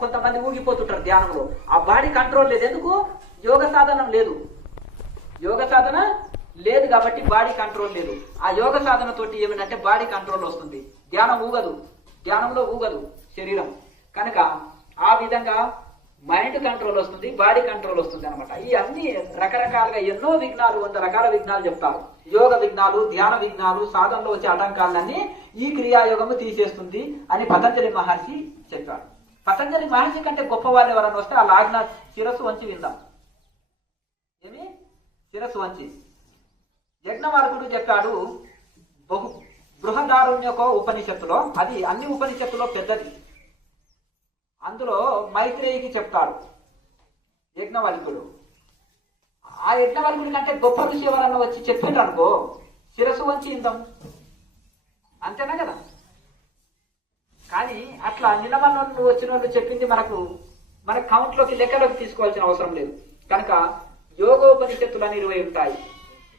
కొంతమంది ఊగిపోతుంటారు ధ్యానంలో, ఆ బాడీ కంట్రోల్ లేదు. ఎందుకు? యోగ సాధనం లేదు, యోగ సాధన లేదు కాబట్టి బాడీ కంట్రోల్ లేదు. ఆ యోగ సాధన తోటి ఏమిటంటే బాడీ కంట్రోల్ వస్తుంది, ధ్యానంలో ఊగదు శరీరం. కనుక ఆ విధంగా మైండ్ కంట్రోల్ వస్తుంది, బాడీ కంట్రోల్ వస్తుంది అనమాట. ఈ అన్ని రకరకాలుగా ఎన్నో విఘ్నాలు, 100 రకాల విఘ్నాలు చెప్తారు. యోగ విఘ్నాలు, ధ్యాన విఘ్నాలు, సాధనలో వచ్చే ఆటంకాలన్నీ ఈ క్రియాయోగము తీసేస్తుంది అని పతంజలి మహర్షి చెప్పారు. పతంజలి మహర్షి కంటే గొప్ప వాళ్ళు ఎవరన్నా వస్తే ఆ లాగ్న శిరస్సు వంచి విందాం. ఏమి శిరస్సు వంచి యజ్ఞమార్గుడు చెప్పాడు బృహదారణ్యక ఉపనిషత్తులో, అది అన్ని ఉపనిషత్తులో పెద్దది. అందులో మైత్రేయికి చెప్తాడు యజ్ఞవల్కుడు. ఆ యజ్ఞవల్కుడి కంటే గొప్ప ఋషి ఎవరన్నా వచ్చి చెప్పిండ్రు అనుకో, శిరస్సు వంచి ఇందాం, అంతేనా కదా? కానీ అట్లా నిలమన్న వచ్చిన వాళ్ళు చెప్పింది మన కౌంట్లోకి లెక్కలోకి తీసుకోవాల్సిన అవసరం లేదు. కనుక యోగోపనిషత్తులని 20 ఉంటాయి.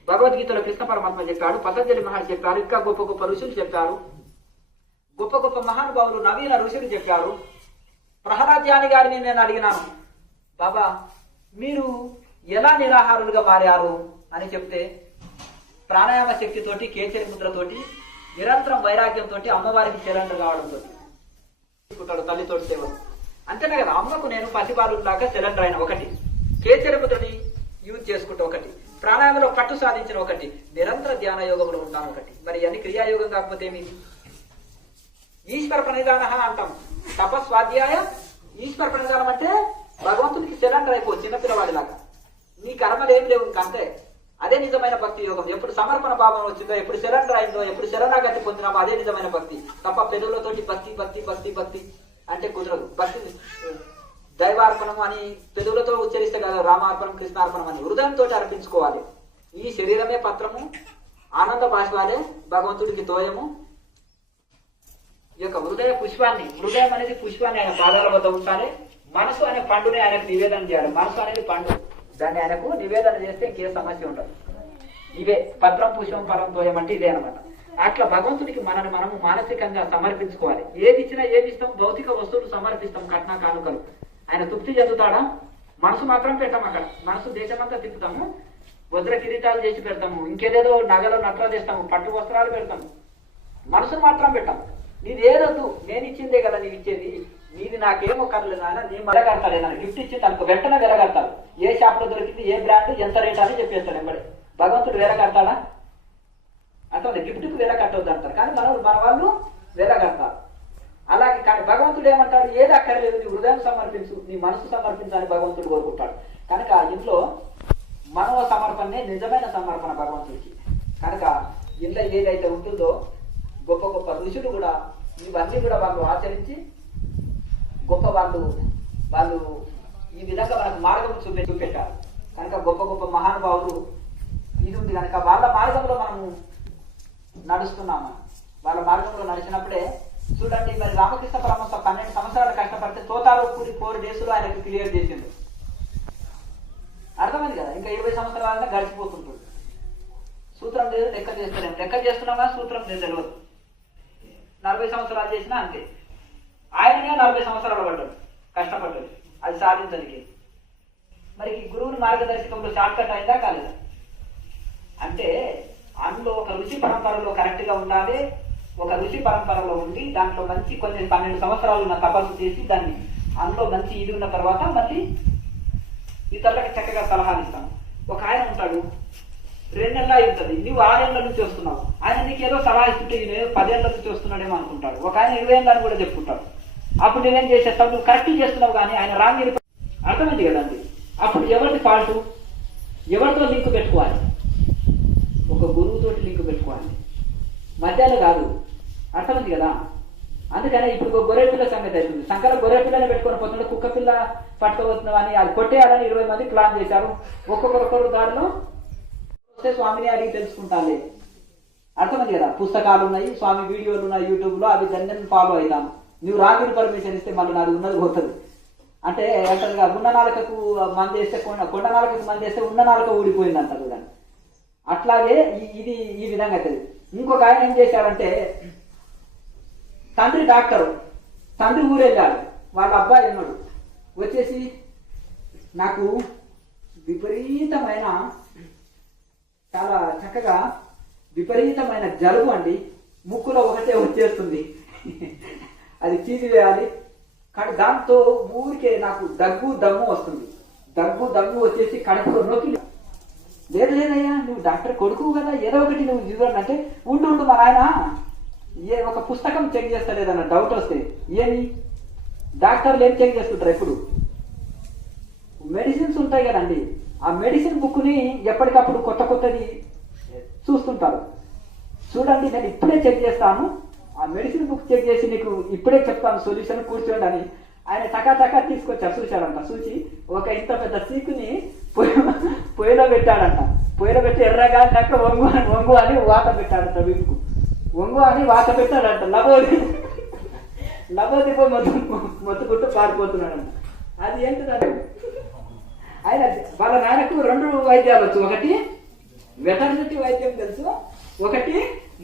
భగవద్గీతలో కృష్ణ పరమాత్మ చెప్పాడు, పతంజలి మహర్షి చెప్పారు, ఇంకా గొప్ప గొప్ప ఋషులు చెప్పారు, గొప్ప గొప్ప మహానుభావులు నవీన ఋషులు చెప్పారు. ప్రహ్లాద్యాని గారిని నేను అడిగినాను, బాబా మీరు ఎలా నిరాహారులుగా మారారు అని చెప్తే, ప్రాణాయామ శక్తితోటి, కేచరి ముద్రతోటి, నిరంతరం వైరాగ్యంతో, అమ్మవారికి సిలిండర్ కావడంతో తీసుకుంటాడు తల్లితోటి సేవ. అంతేనా కదా? అమ్మకు నేను పసిబాలులాగా సిలిండర్ అయిన ఒకటి, కేచరి ముద్రని యూజ్ చేసుకుంటూ ఒకటి, ప్రాణాయామంలో పట్టు సాధించిన ఒకటి, నిరంతర ధ్యాన యోగంలో ఉంటాను ఒకటి. మరి అన్ని క్రియాయోగం కాకపోతే ఏమిటి? ఈశ్వర ప్రణిధాన అంటాం. తపస్వాధ్యాయ ఈశ్వర ప్రణిధానం అంటే భగవంతునికి సిలిండర్ అయిపో, చిన్నపిల్లవాడిలాగా. నీ కర్మలు ఏం లేవు ఇంకంతే. అదే నిజమైన భక్తి యోగం. ఎప్పుడు సమర్పణ భావం వచ్చిందో, ఎప్పుడు సిలిండర్ అయిందో, ఎప్పుడు శరణాగతి పొందినామో అదే నిజమైన భక్తి. తప్ప పెదవులతోటి భక్తి భక్తి భక్తి భక్తి అంటే కుదరదు. భక్తి దైవార్పణం అని పెదవులతో ఉచ్చరిస్తే కదా రామార్పణం కృష్ణార్పణం అని, హృదయంతో అర్పించుకోవాలి. ఈ శరీరమే పత్రము, ఆనంద బాష్పాలే భగవంతుడికి తోయము. ఈ యొక్క హృదయ పుష్పాన్ని, హృదయం అనేది పుష్పాన్ని ఆయన పాదాల వద్ద ఉంచాలి. మనసు అనే పండుని ఆయనకు నివేదన చేయాలి. మనసు అనేది పండు, దాన్ని ఆయనకు నివేదన చేస్తే ఇంకే సమస్య ఉండదు. ఇవే పత్రం పుష్పం పరం తోయం అంటే ఇదే అనమాట. అట్లా భగవంతుడికి మనము మానసికంగా సమర్పించుకోవాలి. ఏది ఇచ్చినా ఏమి ఇస్తాం? భౌతిక వస్తువులు సమర్పిస్తాం, కట్న కానుకలు. ఆయన తృప్తి చెందుతాడా? మనసు మాత్రం పెట్టాం అక్కడ. మనసు దేశమంతా తిప్పుతాము, వజ్ర కిరీటాలు చేసి పెడతాము, ఇంకేదేదో నగలు నట్లా చేస్తాము, పట్టు వస్త్రాలు పెడతాము, మనసును మాత్రం పెట్టాము. నీది ఏదొద్దు, నేను ఇచ్చిందే కదా నీవు ఇచ్చేది, నీది నాకేమో కర్లేదు ఆయన, నేను వెలగడతాడు. ఏదైనా గిఫ్ట్ ఇచ్చింది అనుకో, వెంటనే వెలగడతాడు. ఏ షాప్ లో దొరికింది, ఏ బ్రాండ్, ఎంత రేట్ అని చెప్పేస్తాడు ఎంబడే. భగవంతుడు వెలగడతాడా? అంటే గిఫ్ట్కి వెలగట్టవద్దు అంటారు, కానీ మన వాళ్ళు వెలగడతారు. అలాగే కానీ భగవంతుడు ఏమంటాడు? ఏది అక్కర్లేదు, నీ హృదయం సమర్పించు, నీ మనసు సమర్పించాలని భగవంతుడు కోరుకుంటాడు. కనుక ఇంట్లో మనవ సమర్పణనే నిజమైన సమర్పణ భగవంతుడికి. కనుక ఇంట్లో ఏదైతే ఉంటుందో, గొప్ప గొప్ప ఋషులు కూడా ఇవన్నీ కూడా వాళ్ళు ఆచరించి గొప్ప వాళ్ళు ఈ విధంగా మనకు మార్గం చూపెట్టారు. కనుక గొప్ప గొప్ప మహానుభావులు ఇది ఉంది. కనుక వాళ్ళ మార్గంలో మనము నడుస్తున్నాము. వాళ్ళ మార్గంలో నడిచినప్పుడే చూడండి, మరి రామకృష్ణ పరమహంస 12 సంవత్సరాలు కష్టపడితే తోతారూరి 4 days లో ఆయనకు క్లియర్ చేసిండు. అర్థమైంది కదా? ఇంకా 20 సంవత్సరాలనే గడిచిపోతుంటుంది. సూత్రం లేదు, లెక్క చేస్తలేము. లెక్క చేస్తున్నామా సూత్రం లేదు, తెలియదు. 40 సంవత్సరాలు చేసినా అంతే. ఆయననే 40 సంవత్సరాలు పడ్డాడు, కష్టపడ్డాడు అది సాధించడానికి. మరి ఈ గురువుని మార్గదర్శకంలో షార్ట్ కట్ అయిందా కాలేదా? అంటే అందులో ఒక ఋషి పరంపరలో కరెక్ట్గా ఉండాలి. ఒక ఋషి పరంపరలో ఉండి దాంట్లో మంచి కొన్ని 12 సంవత్సరాలు ఉన్న తపస్సు చేసి దాన్ని అందులో మంచి ఇది ఉన్న తర్వాత మళ్ళీ ఇతరులకు చక్కగా సలహాలు ఇస్తాను. ఒక ఆయన ఉంటాడు, 2 నెలలు అయి ఉంటుంది, నువ్వు 6 ఏళ్ళ నుంచి వస్తున్నావు, ఆయన నీకు ఏదో సలహా ఇస్తుంటే నేను 10 ఏళ్ళ నుంచి వస్తున్నాడేమో అనుకుంటాడు. ఒక ఆయన 20 ఏళ్ళని కూడా చెప్పుకుంటాడు. అప్పుడు నేనేం చేసేస్తావు, నువ్వు కరెక్ట్ చేస్తున్నావు కానీ ఆయన రాంగ్. అర్థమైంది కదండి? అప్పుడు ఎవరిది ఫాల్టు? ఎవరితో లింక్ పెట్టుకోవాలి? ఒక గురువుతోటి లింక్ పెట్టుకోవాలి, మధ్యలో కాదు. అర్థమైంది కదా? అందుకనే ఇప్పుడు గొర్రెపిల్ల సంగతి అవుతుంది. శంకర గొర్రెపిల్లని పెట్టుకొని పోతుంటే కుక్క పిల్ల పట్టుకోబోతున్నావు అని అది కొట్టేయాలని 20 మంది ప్లాన్ చేశారు. ఒక్కొక్కరు దారిలో వస్తే స్వామిని అడిగి తెలుసుకుంటాను. అర్థమైంది కదా? పుస్తకాలు ఉన్నాయి, స్వామి వీడియోలు ఉన్నాయి యూట్యూబ్లో, అవి దాన్ని ఫాలో అవుతాను. నువ్వు రాగిని పర్మిషన్ ఇస్తే మళ్ళీ నాది ఉన్నది పోతుంది. అంటే అంటారుగా, ఉన్న నాలుకకు మంది వేస్తే కొండ నాలుకకు మంది వేస్తే ఉన్న నాలుక ఊడిపోయింది అంటారు కదా. అట్లాగే ఇది ఈ విధంగా అవుతుంది. ఇంకొక ఆయన ఏం చేశారంటే, తండ్రి డాక్టరు, తండ్రి ఊరెళ్ళాడు, వాళ్ళ అబ్బాయి ఉన్నాడు, వచ్చేసి నాకు విపరీతమైన చాలా చక్కగా విపరీతమైన జలుబు అండి, ముక్కులో ఒకటే వచ్చేస్తుంది, అది చీటి వేయాలి, కానీ దాంతో ఊరికే నాకు దగ్గు దమ్ము వస్తుంది, దగ్గు దమ్ము వచ్చేసి కడుపులో నొక్కి. లేదు లేదయ్యా, నువ్వు డాక్టర్ కొడుకు కదా, ఏదో ఒకటి నువ్వు చూడండి అంటే, ఉండు మా ఆయన ఒక పుస్తకం చెక్ చేస్తాడు ఏదన్నా డౌట్ వస్తే. ఏమి డాక్టర్లు ఏం చెక్ చేస్తుంటారు? ఎప్పుడు మెడిసిన్స్ ఉంటాయి కదండి, ఆ మెడిసిన్ బుక్ని ఎప్పటికప్పుడు కొత్తది చూస్తుంటారు. చూడండి నేను ఇప్పుడే చెక్ చేస్తాను, ఆ మెడిసిన్ బుక్ చెక్ చేసి నీకు ఇప్పుడే చెప్తాను సొల్యూషన్, కూర్చోండి అని ఆయన టకా తీసుకొచ్చారు. చూశాడంట, చూసి ఒక ఇంత పెద్ద సీకుని పొయ్యిలో పెట్టాడంట. పొయ్యిలో పెట్టి ఎర్రగా వంగు అని వాత పెట్టాడంట, వీపుకు వంగు అని వాత పెట్టాడంట. లబోదిపో మొత్తుకుంటూ పారిపోతున్నాడంట. అది ఏంటిదంటే, ఆయన వాళ్ళ నాయనకు 2 వైద్యాలు వచ్చు. ఒకటి వెటర్నరీ వైద్యం తెలుసు, ఒకటి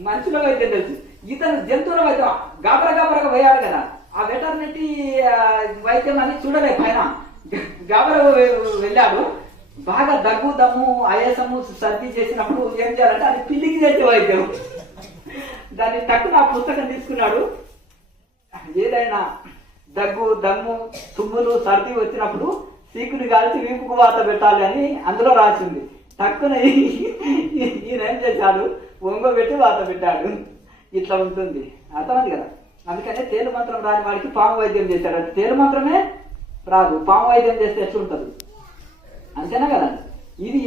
మనుషుల వైద్యం తెలుసు. ఇతను జంతువుల వైద్యం గాబరగా పోయాడు కదా, ఆ వెటర్నరీ వైద్యం అని చూడలే. పైన గాబర వెళ్ళాడు, బాగా దగ్గు దమ్ము ఆయాసము సర్ది చేసినప్పుడు ఏం చేయాలంటే అది పిల్లికి చేసే వైద్యం. దాన్ని తక్కువ ఆ పుస్తకం తీసుకున్నాడు. ఏదైనా దగ్గు దమ్ము తుమ్ములు సర్ది వచ్చినప్పుడు సీకుని కాల్చి వీపుకు వాత పెట్టాలి అని అందులో రాసింది. తక్కువ ఈయన ఏం చేశాడు, ఒంగోబెట్టి వాత పెట్టాడు. ఇట్లా ఉంటుంది, అర్థమైంది కదా? అందుకనే తేలు మంత్రం రాని వాడికి పాము వైద్యం చేశాడు. అంటే తేలు మంత్రమే రాదు, పాము వైద్యం చేస్తే ఎట్లుంటుంది, అంతేనా కదా? ఇది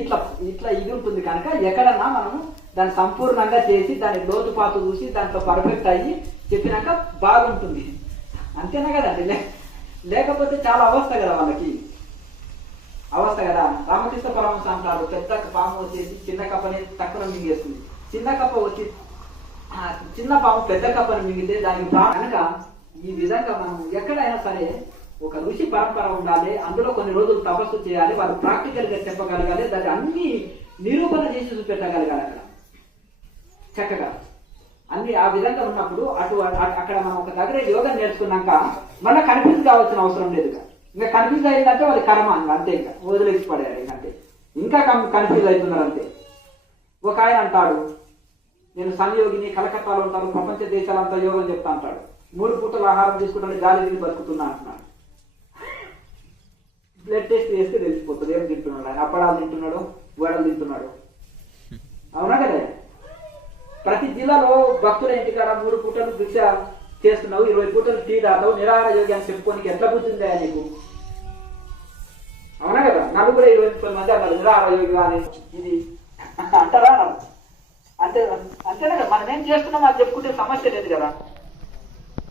ఇట్లా ఇది ఉంటుంది కనుక ఎక్కడన్నా మనము దాన్ని సంపూర్ణంగా చేసి దాని లోతుపాతు చూసి దాంట్లో పర్ఫెక్ట్ అయ్యి చెప్పినాక బాగుంటుంది, అంతేనా కదండి? లేకపోతే చాలా అవస్థ కదా వాళ్ళకి, అవస్థ కదా. రామకృష్ణ పరమహంస అంటారు, పెద్ద పాము వచ్చేసి చిన్న కప్పని తక్కువ మింగేస్తుంది, చిన్న కప్ప వచ్చి చిన్న పాము పెద్ద కప్పని మింగితే దానికి కనుక ఈ విధంగా మనం ఎక్కడైనా సరే ఒక ఋషి పరంపర ఉండాలి, అందులో కొన్ని రోజులు తపస్సు చేయాలి, వాళ్ళు ప్రాక్టికల్ గా చెప్పగలగాలి, దాన్ని అన్ని నిరూపణ చేసి చూపెట్టగలగాలి అక్కడ చక్కగా అన్ని. ఆ విధంగా ఉన్నప్పుడు అక్కడ మనం ఒక దగ్గర యోగా నేర్చుకున్నాక మళ్ళీ కన్ఫ్యూజ్ కావాల్సిన అవసరం లేదు. ఇంకా కన్ఫ్యూజ్ అయిందంటే వాళ్ళు కర్మ అంతే, ఇంకా వదిలేసి పడేయాలి అంటే, ఇంకా కన్ఫ్యూజ్ అవుతున్నారు అంతే. ఒక ఆయన అంటాడు, నేను సంయోగిని, కలకత్తాలో ఉంటాను, ప్రపంచ దేశాలంతా యోగం చెప్తా అంటాడు, 3 పూటలు ఆహారం తీసుకుంటే గాలి తిని బతుకుతున్నా అంటున్నాడు. బ్లడ్ టెస్ట్ చేస్తే తెలిసిపోతుంది ఏం తింటున్నాడు ఆయన, అప్పడాలు తింటున్నాడు, వడలు తింటున్నాడు, అవునా కదా? ప్రతి జిల్లాలో భక్తుల ఇంటికాడ 3 పూటలు భిక్ష చేస్తున్నావు, 20 పూటలు టీ తాతావు, నిరాహార యోగి అని చెప్పుకోనికి ఎట్లా బుద్ధిందా నీకు, అవునా కదా? నన్ను కూడా 20 మంది అన్నారు నిరాహార యోగి అని, ఇది అంటారా? అంతేనా కదా? మనం ఏం చేస్తున్నాం అది చెప్పుకుంటే సమస్య లేదు కదా,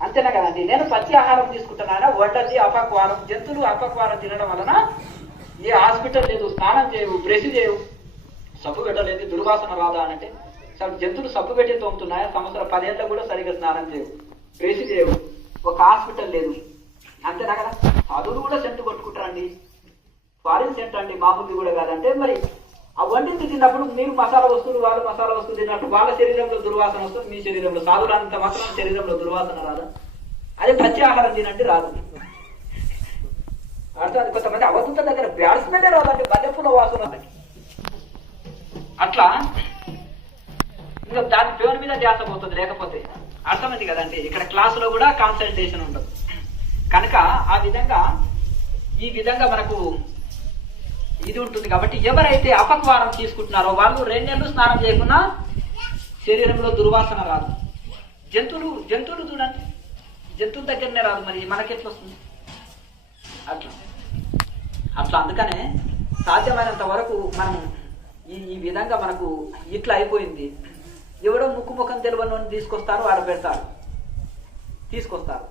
అంతేనా కదండి? నేను పచ్చి ఆహారం తీసుకుంటున్నానా, వడ్డది అపక్వారం, జంతువులు అపక్వారం తినడం వలన ఏ హాస్పిటల్ లేదు, స్నానం చేయవు, బ్రష్ చేయవు, సబ్బు పెట్టలేదు, దుర్వాసన రాదా అంటే జంతువులు సబ్బు పెట్టి తోముతున్నాయా, సంవత్సరం 10 ఏళ్ళ కూడా సరిగ్గా స్నానం చేయవు, బ్రష్ చేయవు, ఒక హాస్పిటల్ లేదు, అంతేనా కదా? సాధువులు కూడా సెంటు కొట్టుకుంటారండి, ఫారిన్ సెంట్ అండి, మామూలుది కూడా కాదంటే. మరి ఆ వండించి తిన్నప్పుడు మీరు మసాలా వస్తువులు, వాళ్ళు మసాలా వస్తువులు తిన్నప్పుడు వాళ్ళ శరీరంలో దుర్వాసన వస్తుంది, మీ శరీరంలో సాధువులంత మాత్రం శరీరంలో దుర్వాసన రాదా? అదే పచ్చి ఆహారం తినండి రాదు, అర్థం. కొంతమంది అవధూత దగ్గర బ్యాట్స్మెన్ రాదండి, మల్లెపూల వాసన అట్లా. ఇంకా దాని పేరు మీద ధ్యాస పోతుంది, లేకపోతే అర్థమైంది కదండి. ఇక్కడ క్లాసులో కూడా కాన్సన్ట్రేషన్ ఉండదు కనుక ఆ విధంగా ఈ విధంగా మనకు ఇది ఉంటుంది. కాబట్టి ఎవరైతే అపక్వారం తీసుకుంటున్నారో వాళ్ళు 2 నెలలు స్నానం చేయకుండా శరీరంలో దుర్వాసన రాదు. జంతువులు చూడండి, జంతువుల దగ్గరనే రాదు, మరి మనకెట్లా వస్తుంది? అట్లా అందుకనే సాధ్యమైనంత వరకు మనం ఈ విధంగా మనకు ఇట్లా అయిపోయింది. ఎవడో ముఖం తెలియని తీసుకొస్తారు, ఆడబెడతారు, తీసుకొస్తారు.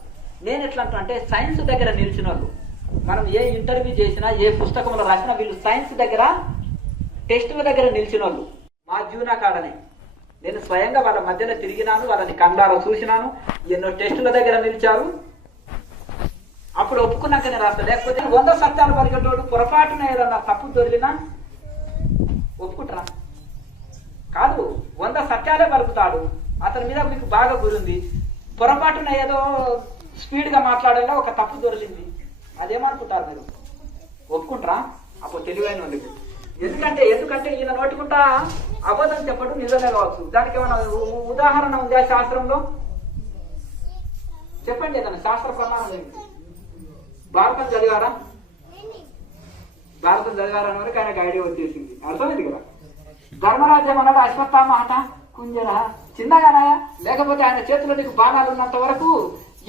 నేను ఎట్లా అంటే సైన్స్ దగ్గర నిలిచిన వాళ్ళు, మనం ఏ ఇంటర్వ్యూ చేసినా ఏ పుస్తకంలో రాసినా వీళ్ళు సైన్స్ దగ్గర టెస్టుల దగ్గర నిలిచిన వాళ్ళు. మా జీవనా కాడనే నేను స్వయంగా వాళ్ళ మధ్యలో తిరిగినాను, వాళ్ళని కండారో చూసినాను, ఎన్నో టెస్టుల దగ్గర నిలిచారు. అప్పుడు ఒప్పుకున్నాక నేను రాస్తాను. లేకపోతే 100 సత్యాలు పలికేటోడు పొరపాటున ఏదన్నా తప్పు దొరికినా ఒప్పుకుంటారా? కాదు, 100 సత్యాలే పలుకుతాడు. అతని మీద మీకు బాగా గురుంది, పొరపాటున ఏదో స్పీడ్గా మాట్లాడేలా ఒక తప్పు దొరికింది, అదేమనుకుంటారు మీరు? ఒప్పుకుంటారా? అప్పుడు తెలివైన వాళ్ళకి. ఎందుకంటే ఈయన నోటికుంటా అబద్ధం చెప్పడం నిజమే కావచ్చు. దానికి ఏమైనా ఉదాహరణ ఉందా శాస్త్రంలో? చెప్పండి, ఏదైనా శాస్త్ర ప్రమాణం ఏంటి? భారతం చదివారా? భారతం చదివారని వరకు ఆయనకు ఐడియా వచ్చేసింది. అర్థమైంది కదా. ధర్మరాజ్యం అన్నాడు అశ్వత్థామ ఆట కుంజరా చిన్నగానాయా, లేకపోతే ఆయన చేతిలో నీకు బాణాలు ఉన్నంత వరకు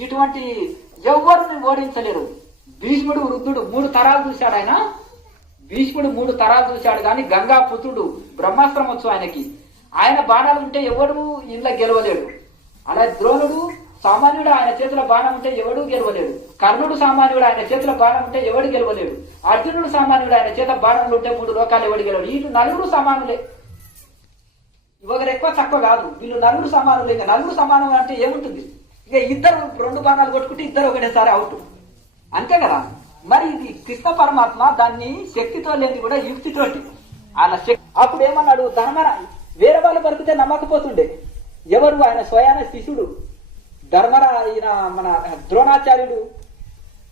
ఇటువంటి ఎవరిని ఓడించలేరు. భీష్ముడు వృద్ధుడు 3 తరాలు చూశాడు ఆయన. భీష్ముడు 3 తరాలు చూశాడు కానీ గంగా పుత్రుడు బ్రహ్మాస్త్రం వచ్చు ఆయనకి. ఆయన బాణాలు ఉంటే ఎవడు ఇంట్లో గెలవలేడు. అలా ద్రోణుడు సామాన్యుడు, ఆయన చేతిలో బాణం ఉంటే ఎవడూ గెలవలేడు. కర్ణుడు సామాన్యుడు, ఆయన చేతిలో బాణం ఉంటే ఎవడు గెలవలేడు. అర్జునుడు సామాన్యుడు, ఆయన చేత బాణంలో ఉంటే 3 లోకాలు ఎవడు గెలవడు. వీళ్ళు 4 సమానులే, ఒకరు ఎక్కువ తక్కువ కాదు. వీళ్ళు 4 సమానులే. ఇంకా 4 సమానం అంటే ఏముంటుంది? ఇక ఇద్దరు 2 బాణాలు కొట్టుకుంటే ఇద్దరు ఒకటేసారి అవుట్, అంతే కదా. మరి ఇది కృష్ణ పరమాత్మ దాన్ని శక్తితో లేని కూడా యుక్తితోటి అలా అప్పుడు ఏమన్నాడు వేరే వాళ్ళు పలికితే నమ్మకపోతుండే. ఎవరు? ఆయన స్వయాన శిష్యుడు ఈయన మన ద్రోణాచార్యుడు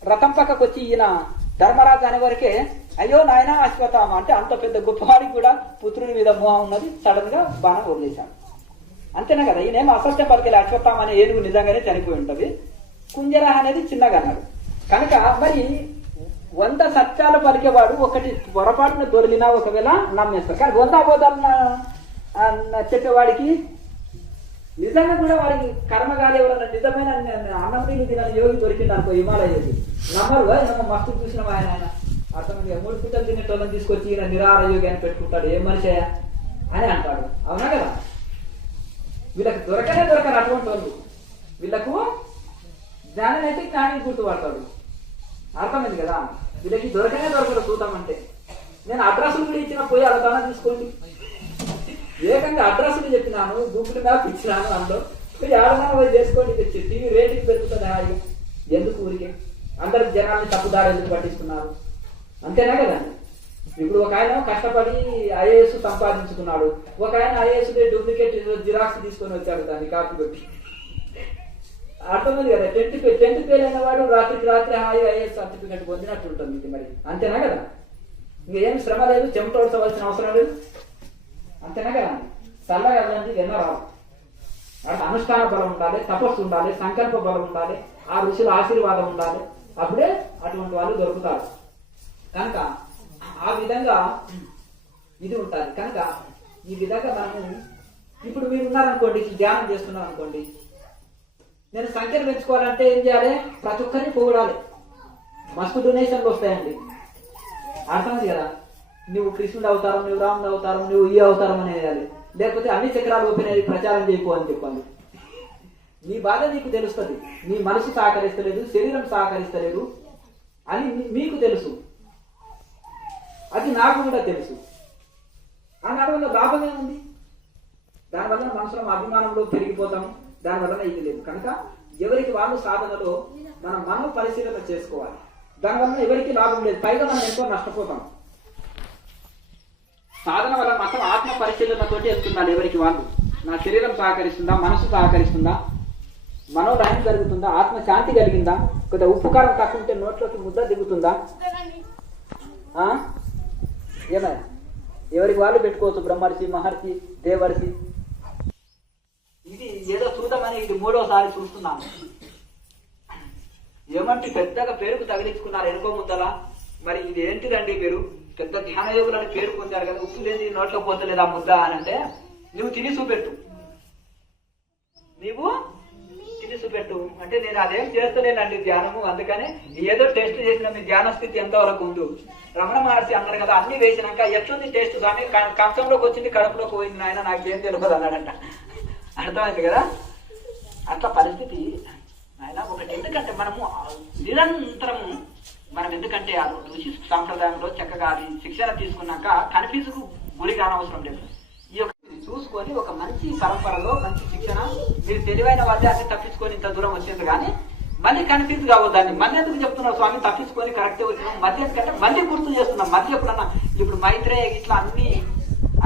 రథం పక్కకు వచ్చి ఈయన ధర్మరాజు అనే వరకే అయ్యో నాయన అశ్వత్థామ అంటే అంత పెద్ద గొప్పవాడికి కూడా పుత్రుని మీద మోహం ఉన్నది, సడన్ గా బాణం వదిలేశాడు, అంతేనా కదా. ఈయనేమో అసత్యం పలికేలా అశ్వత్థామ అనే ఏనుగు నిజంగానే చనిపోయి ఉంటది, కుంజర అనేది చిన్నగా అన్నాడు. కనుక మరి 100 సత్యాలు పలికేవాడు ఒకటి పొరపాటున దొరికినా ఒకవేళ నమ్మేస్తారు. కానీ 100 అబద్ధాలు చెప్పేవాడికి నిజంగా కూడా వాడికి కర్మగాలి ఎవరన్నా నిజమైన అన్నం నీళ్ళు తినని యోగి దొరికింది అనుకో హిమాలయకి, నమ్మరు. మస్తు చూసిన ఆయన అర్థమైంది. 3 పూటలు తినేటోళ్ళని తీసుకొచ్చి ఈయన నిరాహార యోగి అని పెట్టుకుంటాడు, ఏం మనిషి అని అంటాడు. అవునా కదా. వీళ్ళకి దొరకరు అటువంటి వాళ్ళు. వీళ్ళకు జ్ఞానం అయితే జ్ఞాని గుర్తుపడతాడు, అర్థమైంది కదా. వీళ్ళకి దొరకరు చూద్దామంటే. నేను అడ్రస్లు కూడా ఇచ్చిన పోయి అలా తీసుకోండి. ఏకంగా అడ్రస్లు చెప్పినాను, గూగుల్ మ్యాప్ ఇచ్చినాను, అందులో ఆడదాన పోయి చేసుకోండి. టీవీ రేటింగ్ పెరుగుతుంది హాయిగా. ఎందుకు ఊరికే అందరికి జనాన్ని తప్పుదారి ఎందుకు పట్టిస్తున్నారు? అంతేనా కదా. ఇప్పుడు ఒక ఆయన కష్టపడి ఐఏఎస్ సంపాదించుకున్నాడు, ఒక ఆయన ఐఏఎస్ డూప్లికేట్ జిరాక్స్ తీసుకొని వచ్చాడు, దాన్ని కాపీ కొట్టి. అర్థమైంది కదా. 10th ఫెయిల్ అయిన వాడు రాత్రికి రాత్రి హాయిగా ఐఏఎస్ సర్టిఫికేట్ పొందినట్టు ఉంటుంది మరి, అంతేనా కదా. ఇంకేం శ్రమ లేదు, చెమట ఓడ్చవలసిన అవసరం లేదు, అంతేనా కదా. చల్లగా కదండి వెన్న రావు. అంటే అనుష్ఠాన బలం ఉండాలి, తపస్సు ఉండాలి, సంకల్ప బలం ఉండాలి, ఆ ఋషుల ఆశీర్వాదం ఉండాలి, అప్పుడే అటువంటి వాళ్ళు దొరుకుతారు. కనుక ఆ విధంగా ఇది ఉంటుంది. కనుక ఈ విధంగా మనము ఇప్పుడు మీరు ఉన్నారనుకోండి, ధ్యానం చేస్తున్నారు అనుకోండి, నేను సంఖ్యను పెంచుకోవాలంటే ఏం చేయాలి? ప్రతి ఒక్కరిని పొగడాలి. మస్తు డొనేషన్లు వస్తాయండి, అర్థమైంది కదా. నువ్వు కృష్ణుడు అవతారం, నువ్వు రాముడు అవతారం, నువ్వు ఈ అవతారం అని వేయాలి. లేకపోతే అన్ని చక్రాలు ఓపెన్ అయ్యి ప్రచారం చేయకు అని చెప్పాలి. నీ బాధ నీకు తెలుస్తుంది. నీ మనసు సహకరిస్తలేదు, శరీరం సహకరిస్తలేదు అని మీకు తెలుసు, అది నాకు కూడా తెలుసు. దానివల్ల లాభమే ఉంది. దానివల్ల మనసులో అభిమానంలో పెరిగిపోతాము, దానివల్ల ఇది లేదు. కనుక ఎవరికి వాళ్ళు సాధనలో మనం పరిశీలన చేసుకోవాలి. దానివల్ల ఎవరికి లాభం లేదు, పైగా మనం ఎంతో నష్టపోతాం. సాధన వల్ల మొత్తం ఆత్మ పరిశీలనతోటి వెళ్తున్నారు ఎవరికి వాళ్ళు. నా శరీరం సహకరిస్తుందా, మనసు సహకరిస్తుందా, మనోలయం జరుగుతుందా, ఆత్మ శాంతి కలిగిందా, కొద్దిగా ఉప్పు కారం తక్కువ ఉంటే నోట్లోకి ముద్ద దిగుతుందా? ఏమయ్యా, ఎవరికి వాళ్ళు పెట్టుకోవచ్చు, బ్రహ్మర్షి, మహర్షి, దేవర్షి. ఇది ఏదో చూద్దామని ఇది 3వసారి చూస్తున్నాను. ఏమంటే పెద్దగా పేరుకు తగిలించుకున్నారు ఎనుకో ముద్దలా. మరి ఇది ఏంటిదండి, మీరు పెద్ద ధ్యాన యోగులని పేరు పొందారు కదా, ఉప్పు లేని నోట్లో పోతలేదు ఆ ముద్ద అని అంటే నువ్వు తిని చూపెట్టు, నీవు తిని చూపెట్టు అంటే నేను అదేం చేస్తలేనండి ధ్యానము, అందుకని ఏదో టెస్ట్ చేసిన మీ ధ్యాన స్థితి ఎంతవరకు ఉండు. రమణ మహర్షి అన్నారు కదా, అన్ని వేసినాక ఎట్లుంది టేస్ట్ స్వామి, కంచంలోకి వచ్చింది కడుపులోకి పోయింది ఆయన, నాకేం తెలియదు అన్నాడంట. అర్థమైంది కదా? అట్లా పరిస్థితి ఆయన ఒకటి. ఎందుకంటే మనము నిరంతరము మనం ఎందుకంటే ఆ ఋషి సాంప్రదాయంలో చక్కగా అది శిక్షణ తీసుకున్నాక కన్ఫ్యూజ్కు గురి కానవసరం లేదు. ఈ యొక్క చూసుకొని ఒక మంచి పరంపరలో మంచి శిక్షణ, మీరు తెలివైన వాళ్ళే అన్ని తప్పించుకొని ఇంత దూరం వచ్చేది కానీ మళ్ళీ కన్ఫ్యూజ్ కావద్దాన్ని. మళ్ళీ ఎందుకు చెప్తున్నావు స్వామి తప్పించుకొని కరెక్టే వచ్చినాం, మళ్ళీ ఎందుకంటే మళ్ళీ గుర్తు చేస్తున్నాం. మళ్ళీ ఎప్పుడన్నా ఇప్పుడు మైత్రేయ ఇట్లా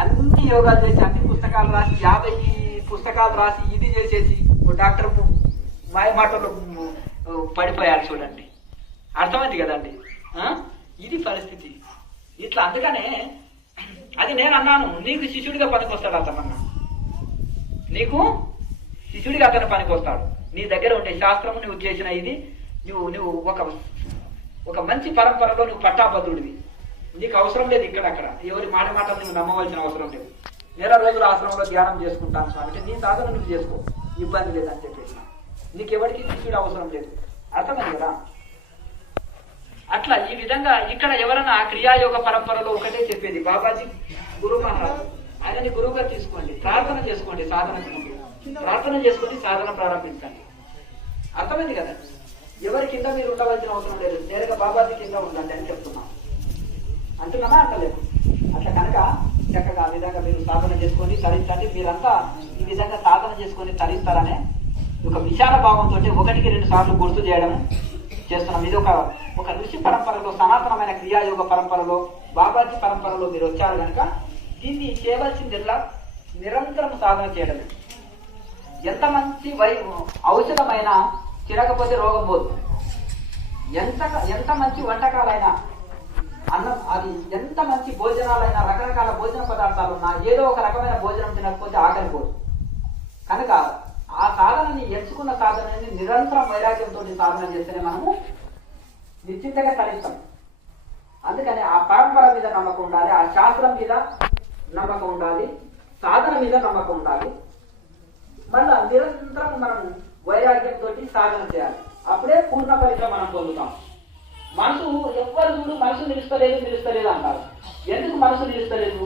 అన్ని యోగాలు చేసి అన్ని పుస్తకాలు రాసి 50 పుస్తకాలు రాసి ఇది చేసేసి డాక్టర్ మాయ మాటలు పడిపోయారు చూడండి. అర్థమైంది కదండి? ఇది పరిస్థితి ఇట్లా. అందుకనే అది నేను అన్నాను, నీకు శిష్యుడిగా పనికొస్తాడు అతనన్నా, నీకు శిష్యుడిగా అతను పనికొస్తాడు. నీ దగ్గర ఉండే శాస్త్రము నువ్వు చేసిన ఇది నువ్వు ఒక మంచి పరంపరలో నువ్వు పట్టాభద్రుడివి. నీకు అవసరం లేదు ఇక్కడక్కడ ఎవరి మాటలు నువ్వు నమ్మవలసిన అవసరం లేదు. 1 రోజులు ఆశ్రమంలో ధ్యానం చేసుకుంటాను స్వామి అంటే నీ సాధన నువ్వు చేసుకో, ఇబ్బంది లేదని చెప్పేసి. నీకెవరికి శిష్యుడు అవసరం లేదు. అర్థమైంది కదా? అట్లా ఈ విధంగా ఇక్కడ ఎవరైనా క్రియాయోగ పరంపరలో ఒకటే చెప్పేది, బాబాజీ గురు మహారాజు ఆయనని గురువుగా తీసుకోండి, ప్రార్థన చేసుకోండి, సాధనకు ముందు ప్రార్థన చేసుకొని సాధన ప్రారంభించండి. అర్థమైంది కదా? ఎవరి కింద మీరు ఉండవలసిన అవసరం లేదు, నేరుగా బాబాజీ కింద ఉండండి అని చెప్తున్నాం. అంటున్నామా? అంటలేదు. అట్లా కనుక చక్కగా ఆ విధంగా మీరు సాధన చేసుకొని తరించండి. మీరంతా ఈ విధంగా సాధన చేసుకొని తరిస్తారనే ఒక విశాల భావంతో 1-2 సార్లు గుర్తు చేయడం చేస్తున్నాం. ఇది ఒక ఋషి పరంపరలో, సనాతనమైన క్రియాయోగ పరంపరలో, బాబాజీ పరంపరలో మీరు వచ్చారు కనుక దీన్ని చేయవలసిందల్లా నిరంతరం సాధన చేయడమే. ఎంత మంచి ఔషధమైనా తినకపోతే రోగం పోదు. ఎంత మంచి వంటకాలైనా, అన్నం, అది ఎంత మంచి భోజనాలైనా, రకరకాల భోజన పదార్థాలు ఉన్నా ఏదో ఒక రకమైన భోజనం తినకపోతే ఆకలి పోదు. కనుక ఆ సాధనని, ఎంచుకున్న సాధనని నిరంతరం వైరాగ్యంతో సాధన చేస్తేనే మనము నిశ్చితంగా తరిస్తాం. అందుకని ఆ పరంపర మీద నమ్మకం ఉండాలి, ఆ శాస్త్రం మీద నమ్మకం ఉండాలి, సాధన మీద నమ్మకం ఉండాలి. మళ్ళా నిరంతరం మనం వైరాగ్యంతో సాధన చేయాలి. అప్పుడే పూర్ణ ఫలితం మనం పొందుతాం. మనసు ఎవ్వరు చూడు మనసు నిలుస్తలేదు అంటారు. ఎందుకు మనసు నిలుస్తలేదు